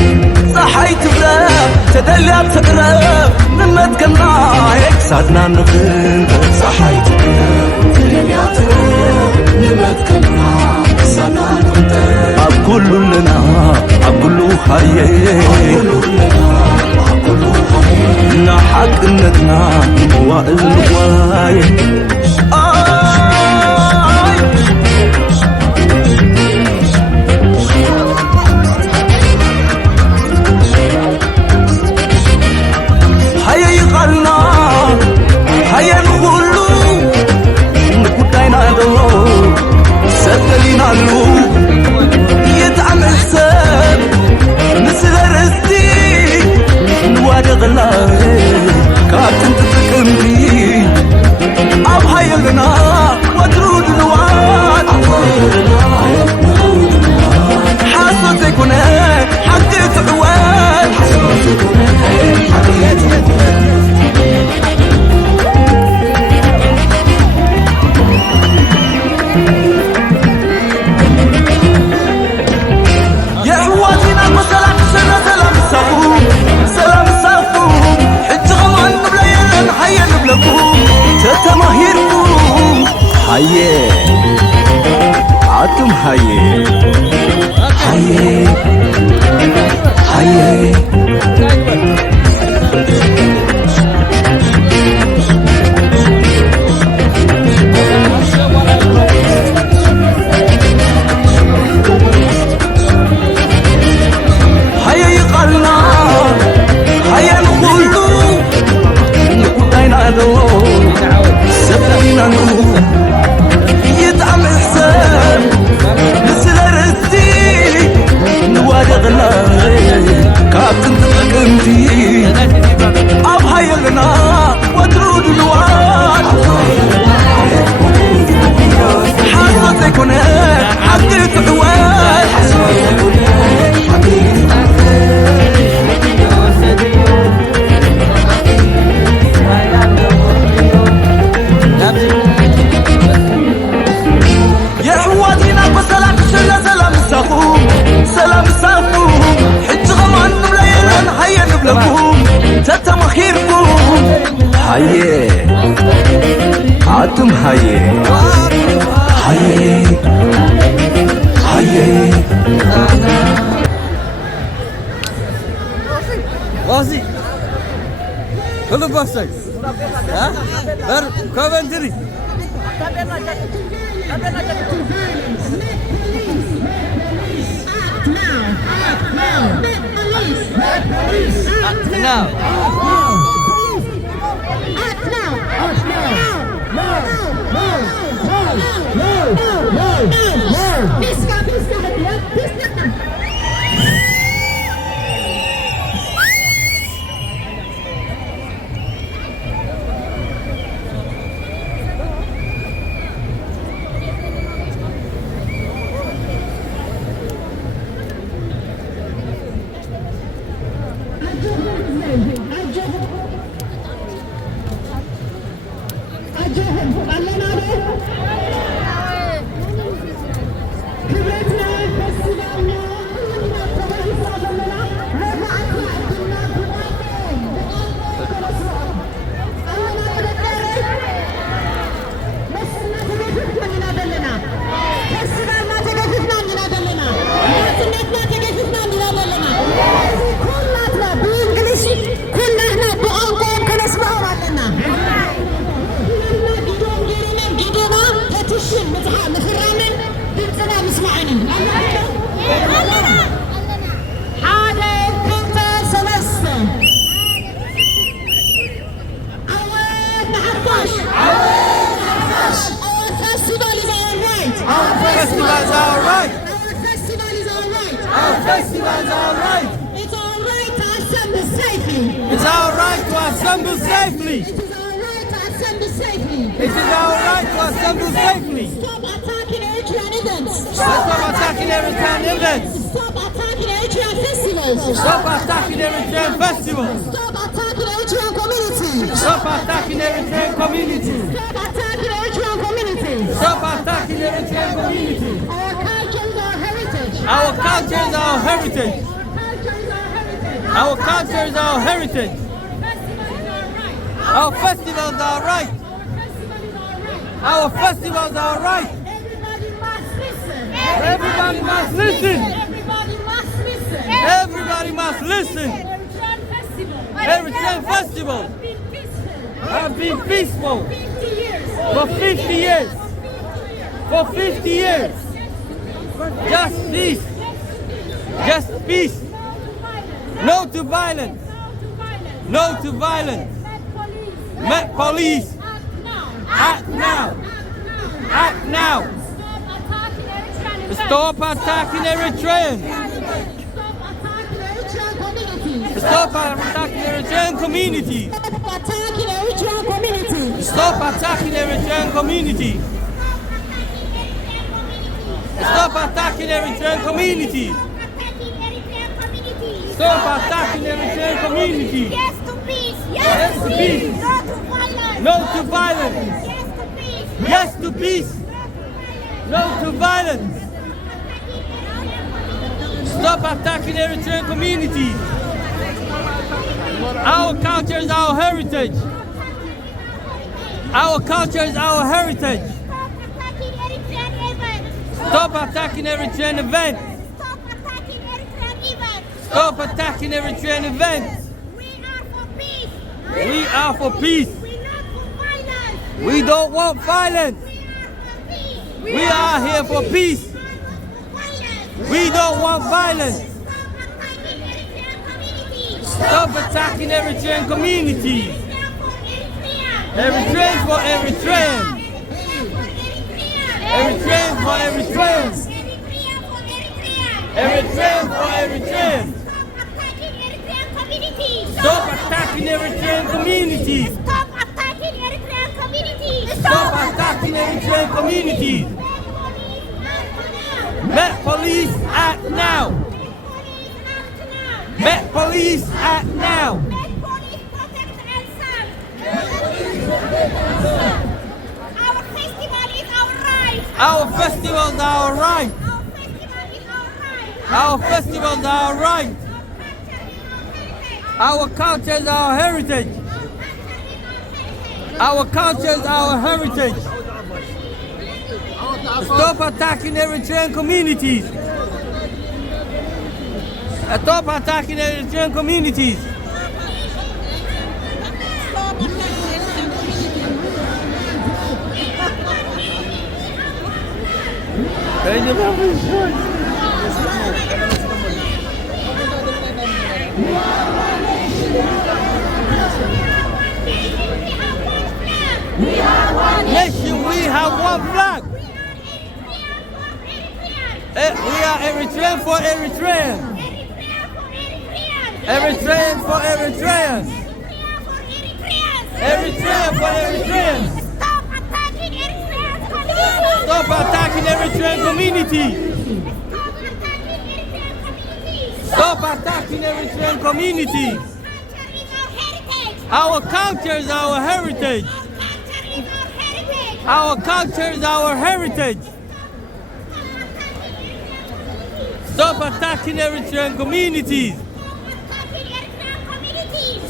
صحيت بلا تدلع تقرب نمتكنا يكسرنا نخن صحيت بلا تدلع تقرب نمتكنا يكسرنا نخن أقول لنا أقول هاي أقول لنا أقول هاي نحق نتنا والواي هيا نقولو نقطعنا له سدلنا له يتعمل سب نسل رستي نوارغ الله كاتن تتكمي أب هيا لنا واصي كله بصي ها بر كوفنتري now It's our right to assemble safely. It is our right to assemble safely. It is our right to assemble safely. Stop attacking Eritrean events. Stop attacking Eritrean events. Stop attacking Eritrean festivals. Stop attacking Eritrean festivals. Stop attacking Eritrean community. Stop attacking Eritrean community. Stop attacking Eritrean community. Stop attacking Eritrean community. Our culture is our heritage. Our culture is our heritage. Our festivals are right. Our festivals are right. Everybody must listen. Everybody must listen. Everybody must listen. Everybody must listen. Eritrean festivals have been peaceful for 50 years. For 50 years. Just peace. Just peace. No to violence. No to violence. Met police. Act now. Act now. Stop attacking Eritreans. Stop attacking Eritrean communities. Stop attacking Eritrean communities. Stop attacking Eritrean communities. Stop attacking Eritrean communities. Yes to peace. Yes to peace. No to violence. No to violence. Yes to peace. Yes to peace. No to violence. Stop attacking Eritrean communities. Our culture is our heritage. Our culture is our heritage. Stop attacking Eritrean events. Stop attacking Eritrean events. Stop attacking Eritrean events. Stop attacking Eritrean events. We are for peace. We are for peace. We're not for violence. We don't want violence. We are for peace. We are here for peace. We don't want violence. We don't want violence. Stop attacking Eritrean communities. Stop attacking Eritrean communities. Eritreans for Eritreans. Eritreans for Eritreans. Eritreans for Eritreans. Stop attacking Eritrean communities. Stop attacking Eritrean communities. Stop attacking Eritrean communities. Met police act now. Met police act now. Our festival is our right. Our festivals are our right. Our festival is our right. Our festivals are our right. Our culture is our heritage. Our culture is our heritage. Stop attacking Eritrean communities. Stop attacking Eritrean communities. Nation, we have one flag. We are Eritrean for Eritreans. Eritrean for Eritreans. Eritrean for Eritreans. Stop attacking Eritrean community. Stop attacking Eritrean community. Our culture is our heritage. Our culture is our heritage. Stop attacking Eritrean communities.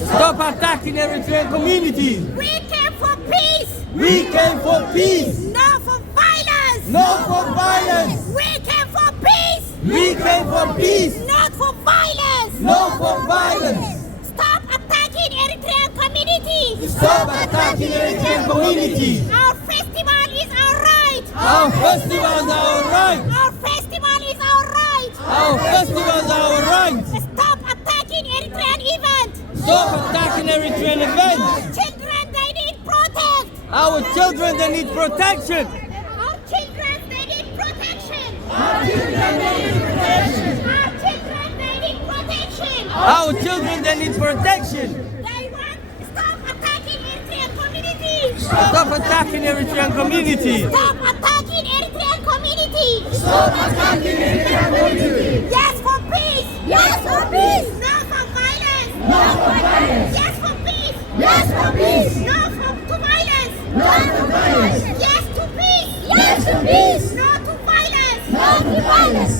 Stop attacking Eritrean communities. We came for peace. We came for peace. No for violence. No for violence. We came for peace. We came for peace. Not for violence. No for violence. Stop attacking Eritrean communities. Stop attacking Eritrean communities. Our festival is our right. Our festival is our right. Our festival is our right. Our festival is our right. Stop attacking Eritrean event. Stop attacking Eritrean events. Our children, they need protect. Our children, they need protection. Our children, they need protection. Our children, they need protection. Our children, they need protection. Our children, they need protection. They want stop attacking Eritrean communities. Stop attacking Eritrean communities. Stop attacking Eritrean communities. Stop attacking Eritrean communities. Yes for peace. Yes for peace. No for violence. No for violence. Yes for peace. Yes for peace. No to violence. No to violence. Yes to peace. Yes to peace. No to violence. No to violence.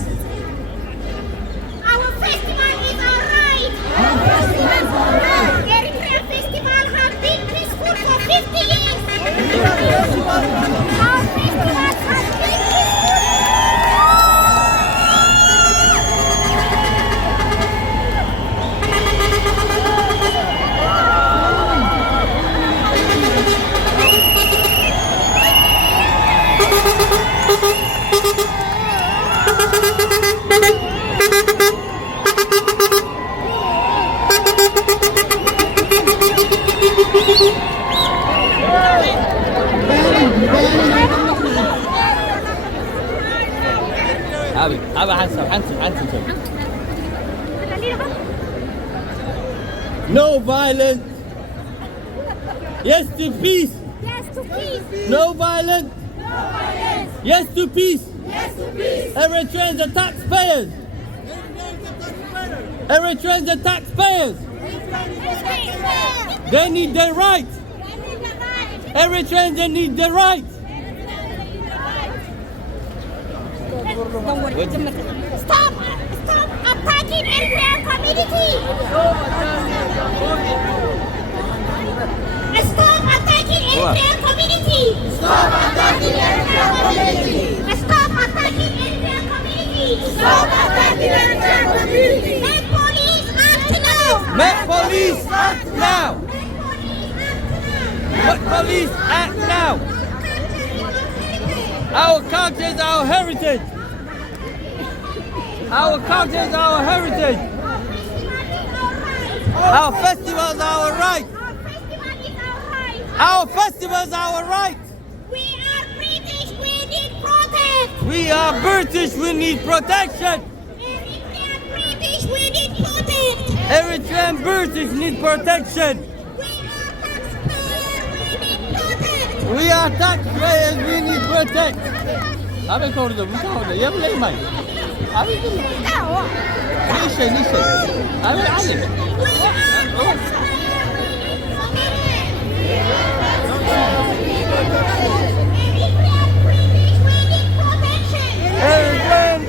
Our festival is our right. Our festival is our right. Eritrean festival have been peaceful for 50 years. Our festival Our festival has been peaceful. أبي حنسب. No violence. Yes to peace. Yes to peace. No violence. No violence. Yes to peace. Yes to peace. Eritreans are taxpayers. Eritreans are taxpayers. They need their rights. Eritreans, they need their rights. Stop attacking Eritrean community. Stop attacking Eritrean community. Stop attacking Eritrean community. Stop attacking Eritrean community. Stop attacking Eritrean community. Make police act now. Make police act now. Make police act now. Our culture is our heritage. Our culture is our heritage. Our festivals are our right. Our festivals are our right. We are British, we need protect. We are British, we need protection. Eritrean British, we need protect. Eritrean British need protection. We are taxpayers, we need protect. We are taxpayers, we need protect. أبي كورده بكورده يبلي ماي. أبي نيشه. أبي علم. Eritrean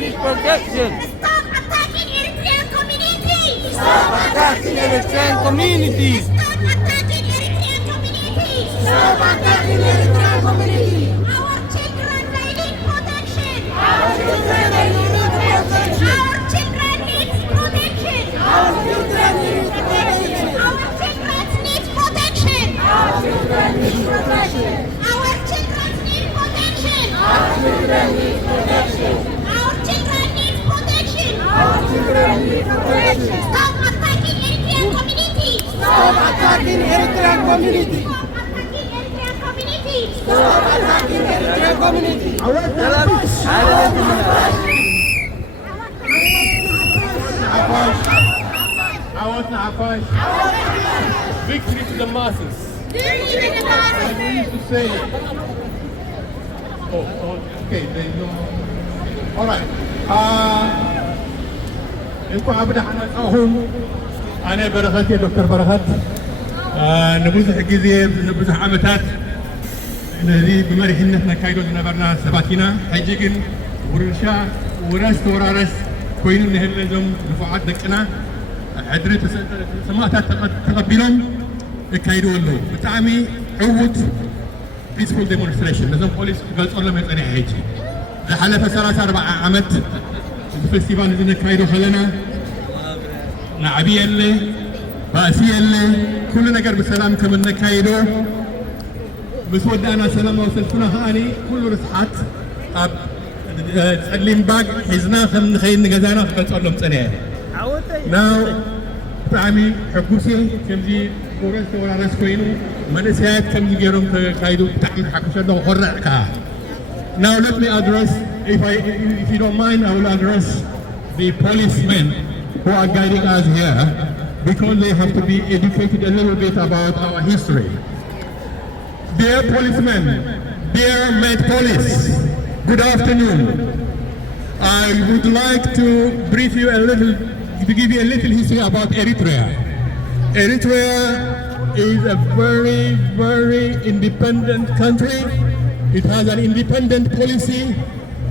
need protection. Stop attacking Eritrean communities. Stop attacking Eritrean communities. Stop attacking Eritrean communities. Stop attacking Eritrean communities. Our children, they need protection. Our children, they need protection. Our children need Stop attacking Eritrean community. Stop attacking Eritrean community. Stop attacking Eritrean community. Stop attacking Eritrean community. Awash. Victory to the masses. I need to say. Okay. There you go. All right. انكم عبد حنقاهم انا برغت يا دكتور برغت نبوزح جزير نبوزح عمتات نهدي بمرحلتنا كايدو نبرنا سباتينا حجيكن ورشا ورست ورارس كوين نهلزم نفعات دقنا عدري سماعتات تقبلهم كايدو له بتعمي عود peaceful demonstration لازم بوليس قالت لهم يطلع هيجي لحلفه 3-4 عمت الفستيفال اللي كايدو خلنا نعبي اللي باسي اللي كلنا قرب سلام كمن كايدو بس ودانا سلام وصلتنا هاني كل رصحات تسلم باق حزنا خلنا خيل نجزانا فقلت لهم سنه ناو تعمي حكوسي كمزي ورث ولا رس كوينو منسيات كمزي جيرهم كايدو تعمي حكوسي ده خرعكا. Now let me address, if you don't mind, I will address the policemen who are guiding us here because they have to be educated a little bit about our history. Dear policemen, dear Met Police, good afternoon. I would like to brief you a little, to give you a little history about Eritrea. Eritrea is a very, very independent country. It has an independent policy.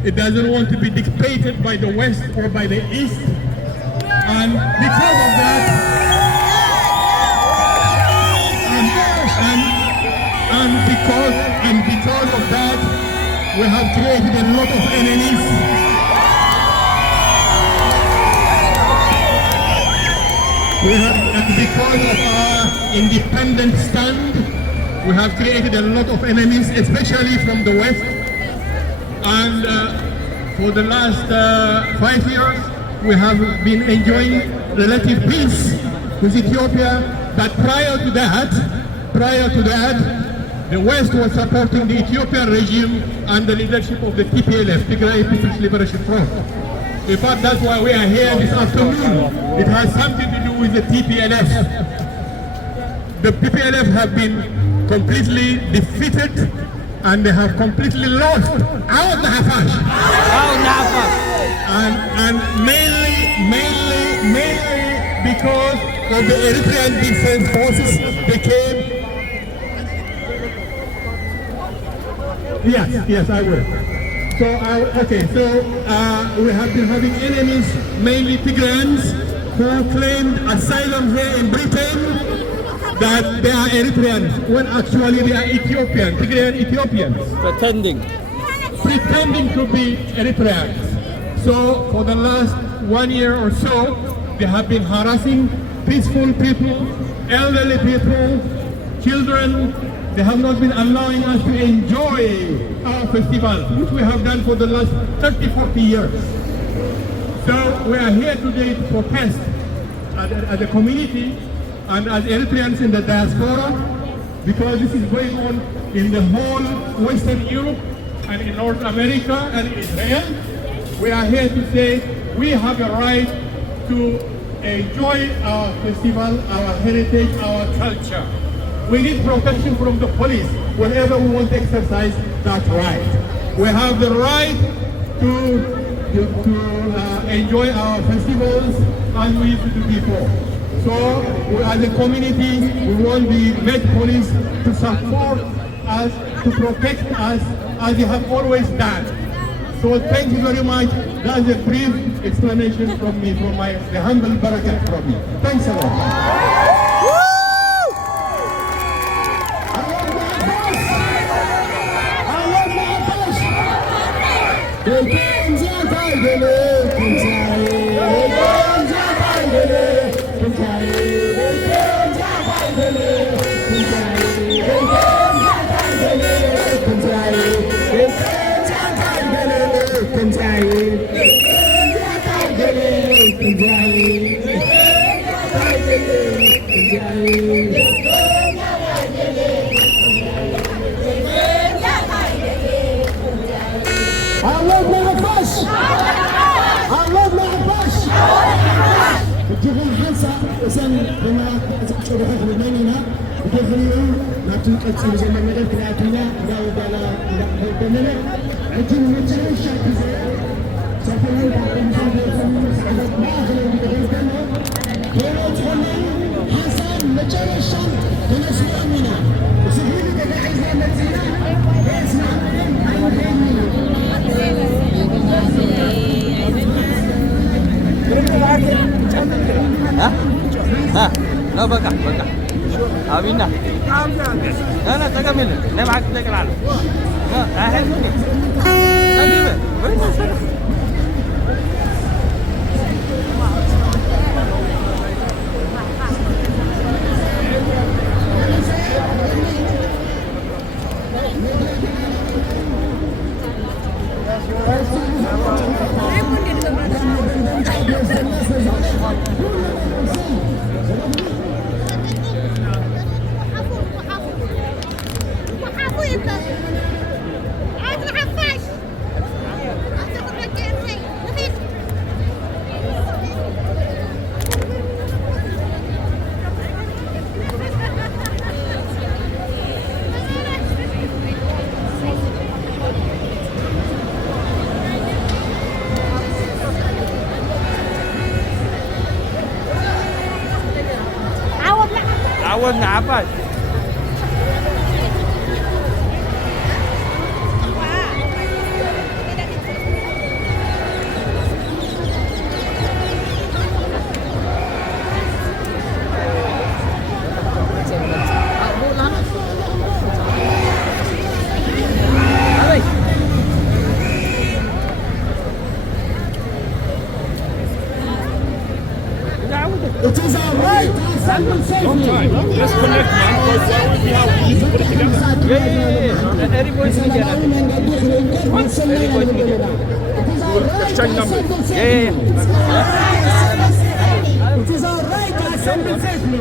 It doesn't want to be dictated by the West or by the East. And because of that, and because of that, we have created a lot of enemies. Because of our independent stand, we have created a lot of enemies, especially from the West. And for the last 5 years, we have been enjoying relative peace with Ethiopia. But prior to that, the West was supporting the Ethiopian regime and the leadership of the TPLF, Tigray People's Liberation Front. In fact, that's why we are here this afternoon. It has something to do with the TPLF. The TPLF have been completely defeated and they have completely lost our Nahafash. And mainly because of the Eritrean Defense Forces became. Yes, I will. So, we have been having enemies, mainly Tigrayans, who claimed asylum here in Britain, that they are Eritreans, when actually they are Ethiopian, Tigrayan Ethiopians. Pretending to be Eritreans. So, for the last 1 year or so, they have been harassing peaceful people, elderly people, children. They have not been allowing us to enjoy our festival, which we have done for the last 30-40 years. So we are here today to protest as a community and as Eritreans in the diaspora, because this is going on in the whole Western Europe and in North America and Israel. We are here to say we have a right to enjoy our festival, our heritage, our culture. We need protection from the police whenever we want to exercise that right. We have the right to enjoy our festivals as we used to do before. So as a community, we want the Met Police to support us, to protect us as they have always done. So thank you very much. That's a brief explanation from me, from the humble barakat from me. Thanks a lot. لا بقى أبينا أنا تكمل لا معك تكمل على أهل تكمل عودنا عباس It is our right to assemble safely. Just connect, man. We need to put it together. Yeah. Everybody's together. Exchange numbers. Yeah. It is our right to assemble safely.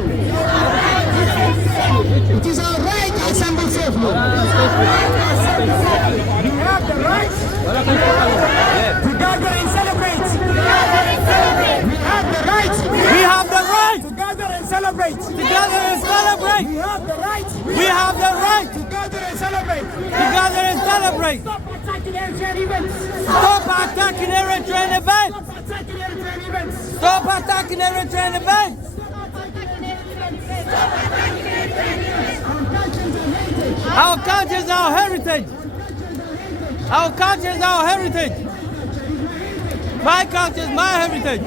It is our right to assemble safely. We have the right to gather and celebrate. We have the right. We have the right To gather and celebrate. to gather and celebrate. We have the right. We have the right To gather and celebrate. to gather and celebrate. Stop attacking Eritrean events. Stop attacking Eritrean events. Stop attacking Eritrean events. Stop attacking Eritrean events. Our culture is our heritage. Our culture is our heritage. My culture is my heritage.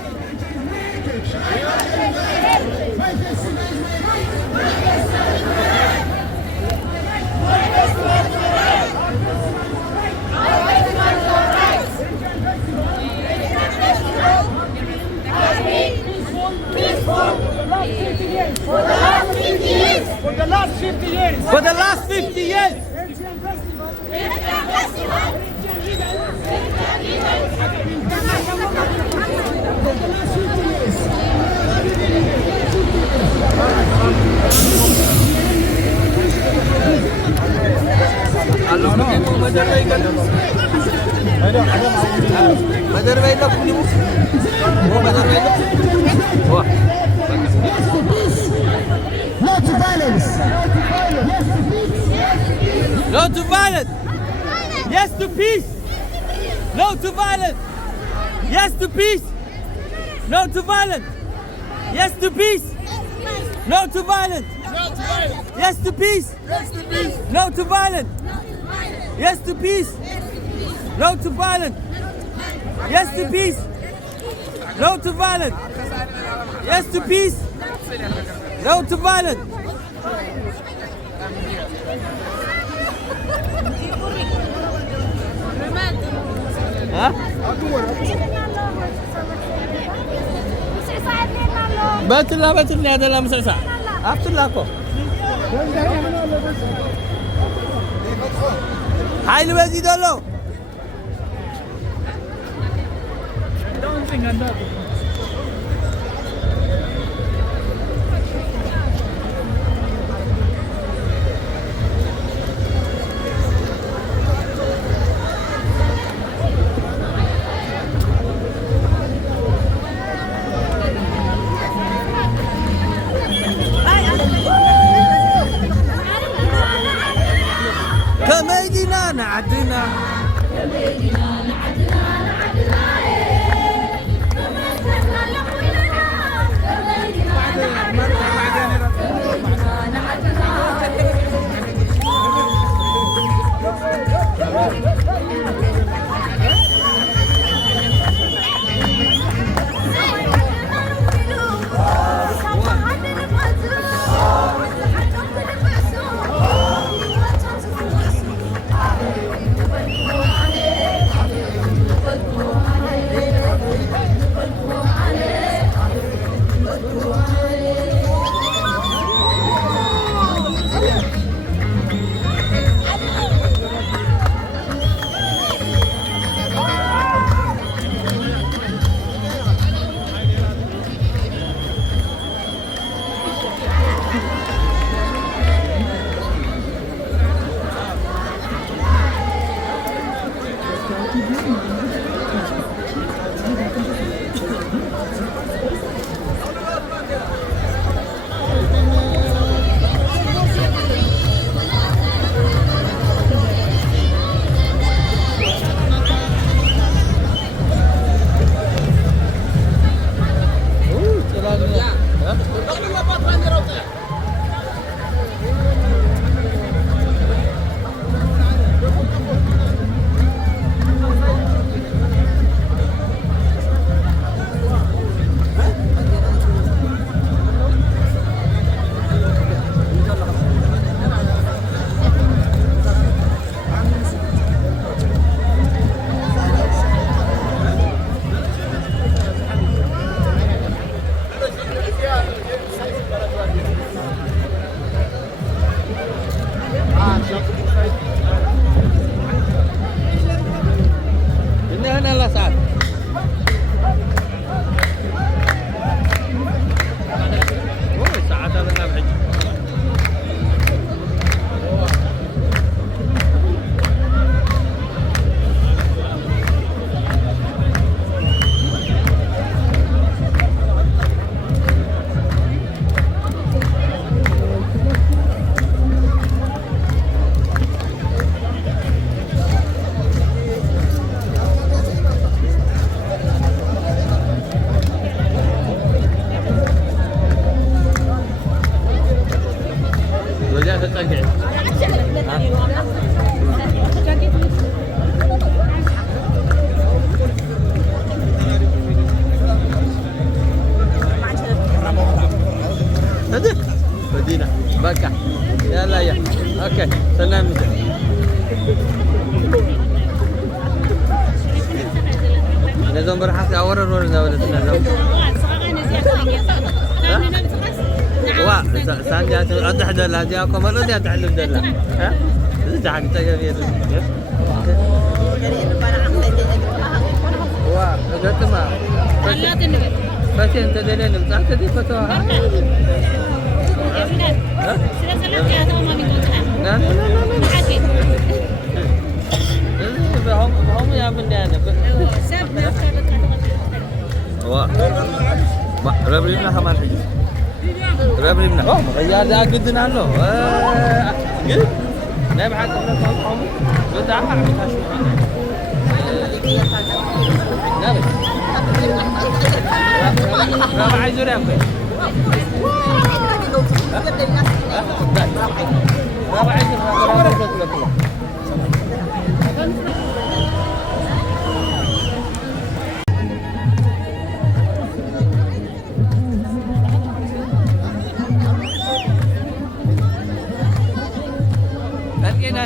For the last 50 years. For the last 50 years. No to violence. No to violence. Yes to peace. No to violence. Yes to peace. No to violence. Yes to peace. No to violence. Yes to peace. No to violence. Yes to peace. No to violence. Yes to peace. No to violence. Yes to peace. No to violence. Huh? Betul lah dalam selesa. Betul lah kok. Hai lu bagi dulu. Don't think I'm not. عدنا مدينة بكا يلا يا اوكي سلام نزوم برحاسي اورر ولا نزوم وا سانجا أدح دلا جاكم مرة دي أتعلم دلا ها إذا حق تجري وا قلت ما بس أنت دلنا بتاعك دي فتوى هم يا بني أنا وا ربنا كمان ربنا يا ده قدنا له قد نبي حق هم بتاعها عملها شو نبي رابع عايز يرافق رابع عايز يرافق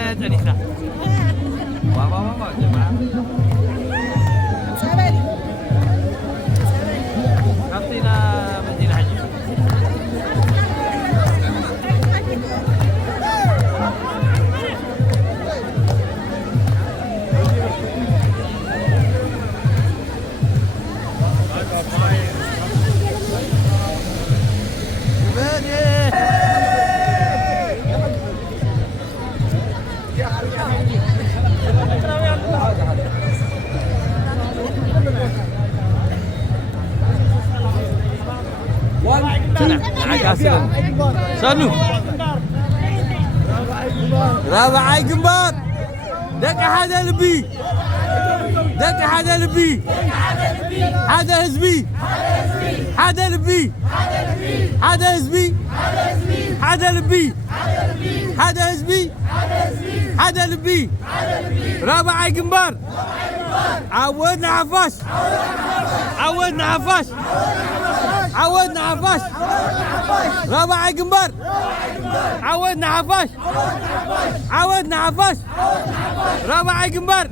يا تنيسة واه جماعة رحتنا مدينة حجي سنو رابع جنبات دق هذا لبي دق هذا لبي هذا حزبي هذا لبي هذا حزبي هذا لبي هذا حزبي هذا لبي رابع جنبار عودنا عفاش عودنا عفاش عودنا عفاش رابع جنبار عودنا عفاش عودنا عفاش رابع جنبار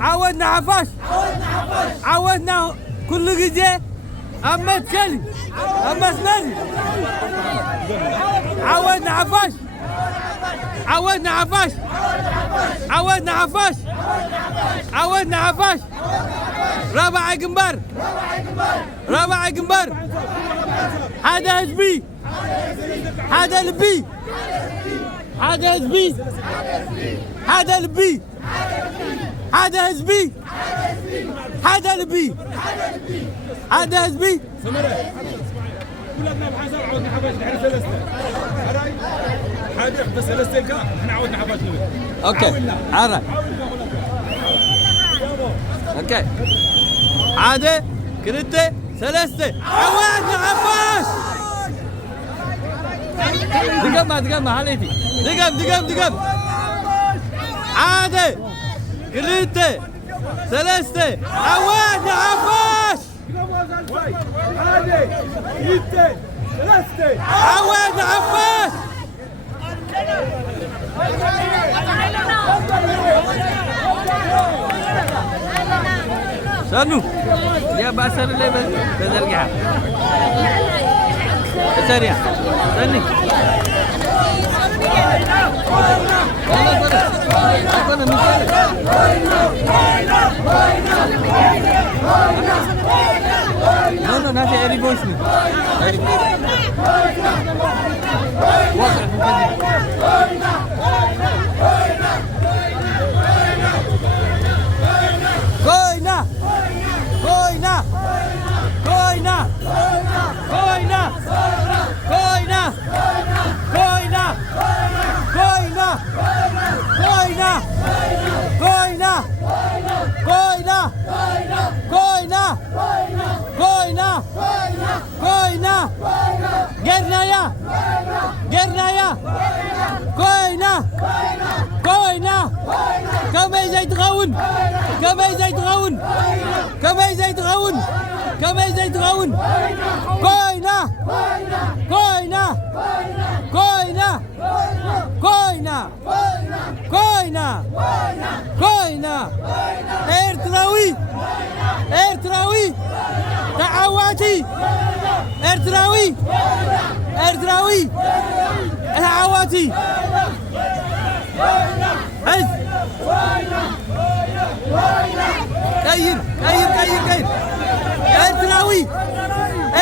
عودنا عفاش عودنا كل جزء أما تكلم أما اسمعني عودنا عفاش عودنا عفاش عودنا عفاش عودنا عفاش رابع جنبار رابع جنبار هذا حزبي هذا لبي هذا حزبي هذا لبي هذا حزبي هذا لبي هذا حزبي ولادنا بحسب عودنا حباش نحن ثلاثة هذا بس ثلاثة كا احنا عودنا حباش نبي اوكي عرف اوكي عادة كريتة ثلاثة عودنا عفاش دقم حالتي دقم عادة كريتة ثلاثة عودنا عفاش عادي كريتة ثلاثة عودنا عفاش شنو يا باسر اللي بزرقها سريع استني no nanti Eri voice ni Koina Koina Koina Koina Koina Koina Koina Koina Koina Koina Koina Koina Koina Gernaya Gernaya Koina Koina كما يتغون كما يتغون كما يتغون كما يتغون كوينا كوينا كوينا كوينا كوينا كوينا ارتراوي ارتراوي تعواتي ارتراوي ارتراوي تعواتي هاي كاين ارتراوي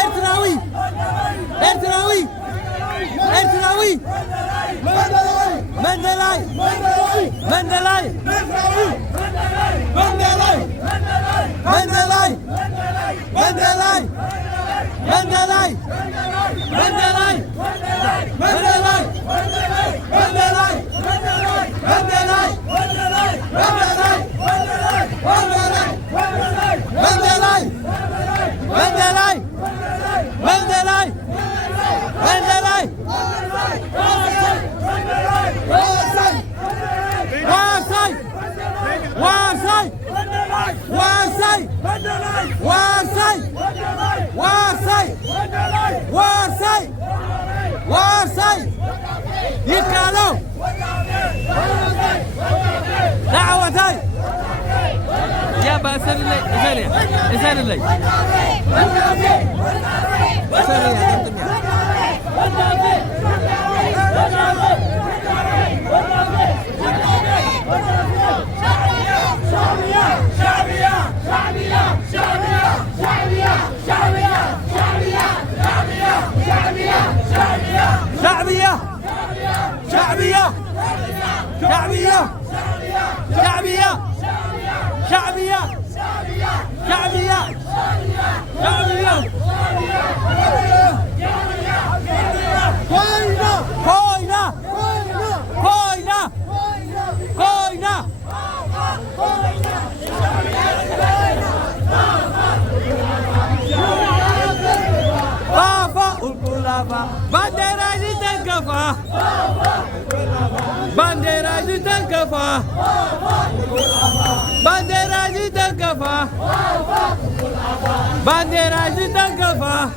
ارتراوي ارتراوي ارتراوي مندلاي مندلاي مندلاي مندلاي مندلاي مندلاي مندلاي مندلاي مندلاي مندلاي يكالو دعوتي يا باسل لي اسال لي شعبية شعبية شعبية شعبية شعبية شعبية شعبية كوينا كوينا كوينا كوينا بانديرا تنكفى بانديرا تنكفى بانديرا تنكفى بانديرا تنكفى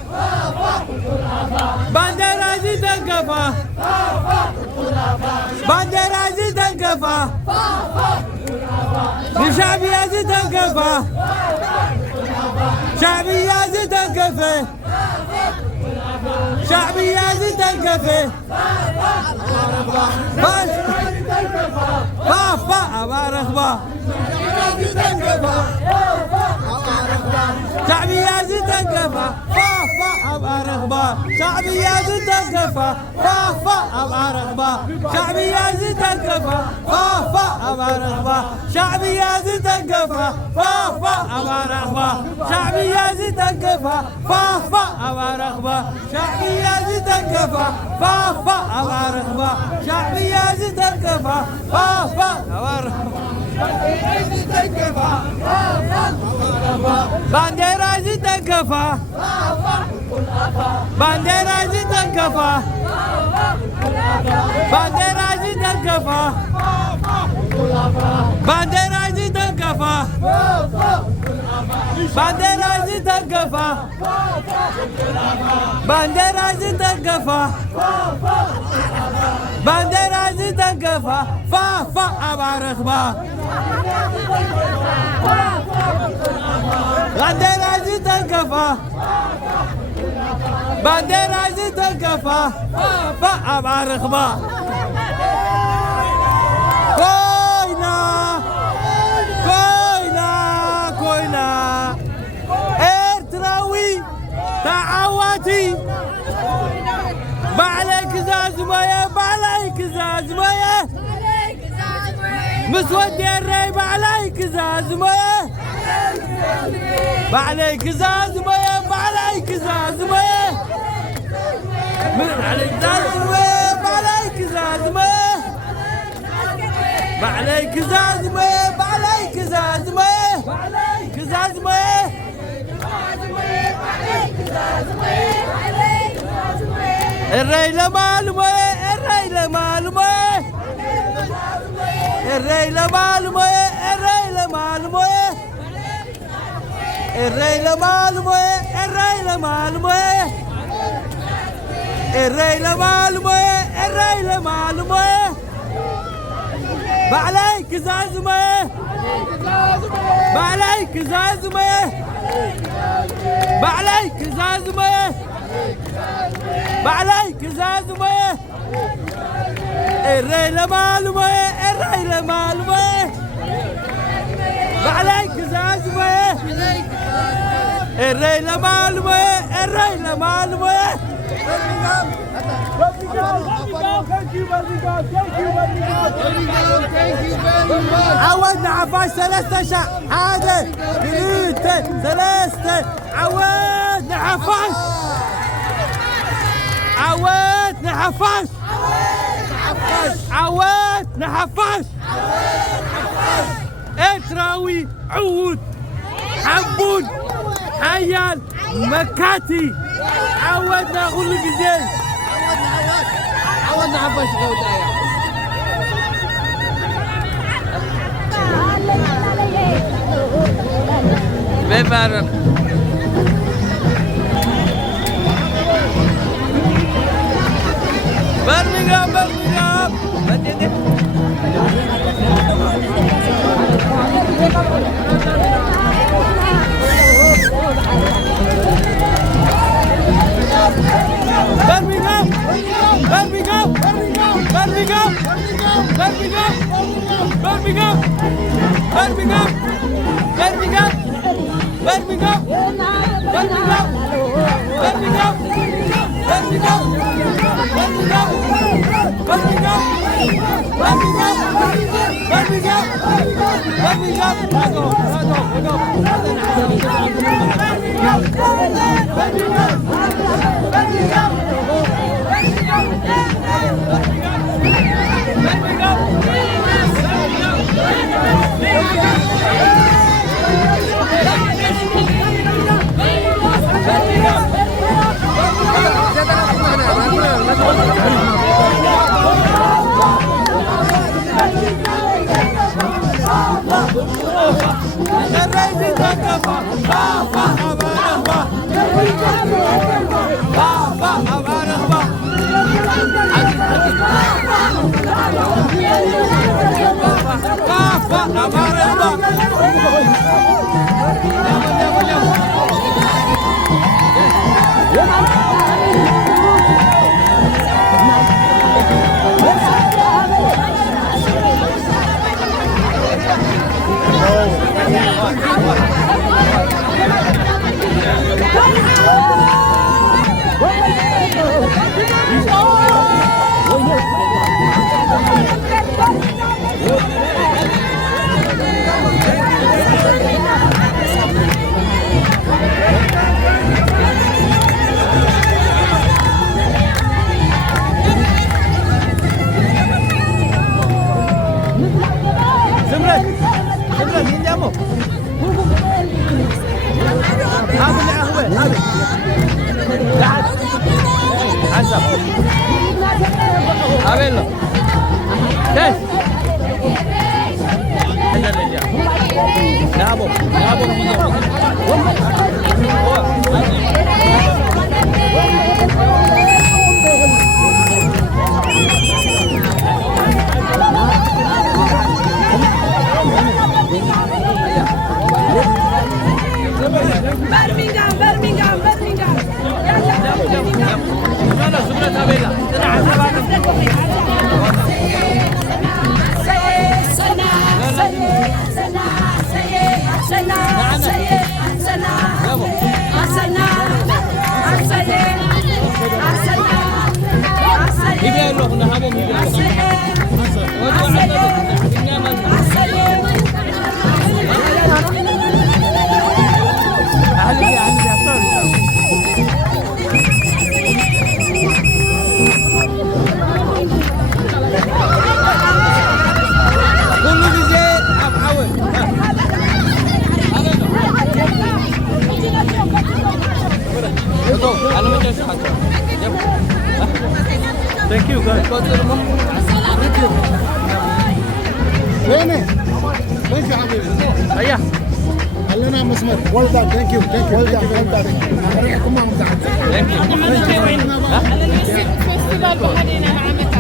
بانديرا تنكفى بانديرا تنكفى لشعبية تنكفى شعبية تنكفى شعبية تنكفى فا أبا رغبة شعبية تنكفى فا أبا رغبة شعبية تنكفى فا أبا رغبة شعبية تنكفى فا أبا رغبة شعبية تنكفى فا أبا رغبة شعبية تنكفى فا أبا رغبة شعبية تنكفى فا أبا رغبة شعبية تنكفى فا أبا رغبة بانديرا تنكفى بانديرا تنكفى بانديرا تنكفى بانديرا تنكفى بانديرا تنكفى بانديرا تنكفى بانديرا تنكفى فا أبا رغبة بانديرا تنكفى بانديرا تنكفى فا أبا رغبة كوينا كوينا كوينا إرتراوي تعواتي بعليك زازمية بعليك زازمية مسودي الري بعليك زازمية بعليك زازمية بعليك زازمية بعليك زازمية بعليك زازمية بعليك زازمية بعليك زازمية بعليك زازمية الريلة معلومة الريلة معلومة الريلة معلومة الريلة معلومة الريلة معلومة الريلة معلومة الريلة معلومة الريلة معلومة بعليك زازمة بعليك زازمة بعليك زازمة بعليك زازمة الريلة معلومة الريلة معلومة بعليك زازمة الريلة معلومة الريلة معلومة عودنا عفاش ثلاثة شهادة بليتة ثلاثة عودنا عفاش عودنا عفاش عودنا عفاش اتراوي عود حبون حيان مكاتي عودنا كل جزيل عودنا عفاش غودايا ببارن برمجان برمجان بدي برمجان برمجان برمجان برمجان برمجان برمجان برمجان برمجان برمجان برمجان Thank you guys. وينه؟ وين في حبيبي؟ هيا خلينا مسمر. well done. thank you. well done. ريحكم ما مزعج. فيستيفال بهدينا مع متى؟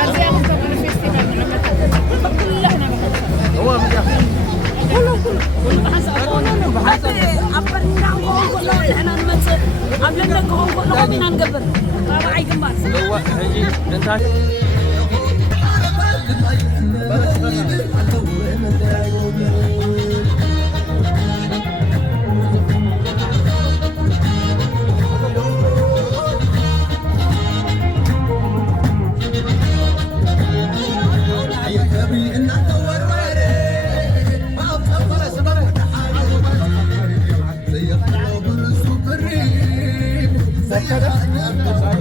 عزيزي نسوي فيستيفال مع متى؟ كلنا هو كله حسب أبرنا كله إحنا نمسك قبلنا كله بينا نقبل راعي جمال هو هيجي انت كده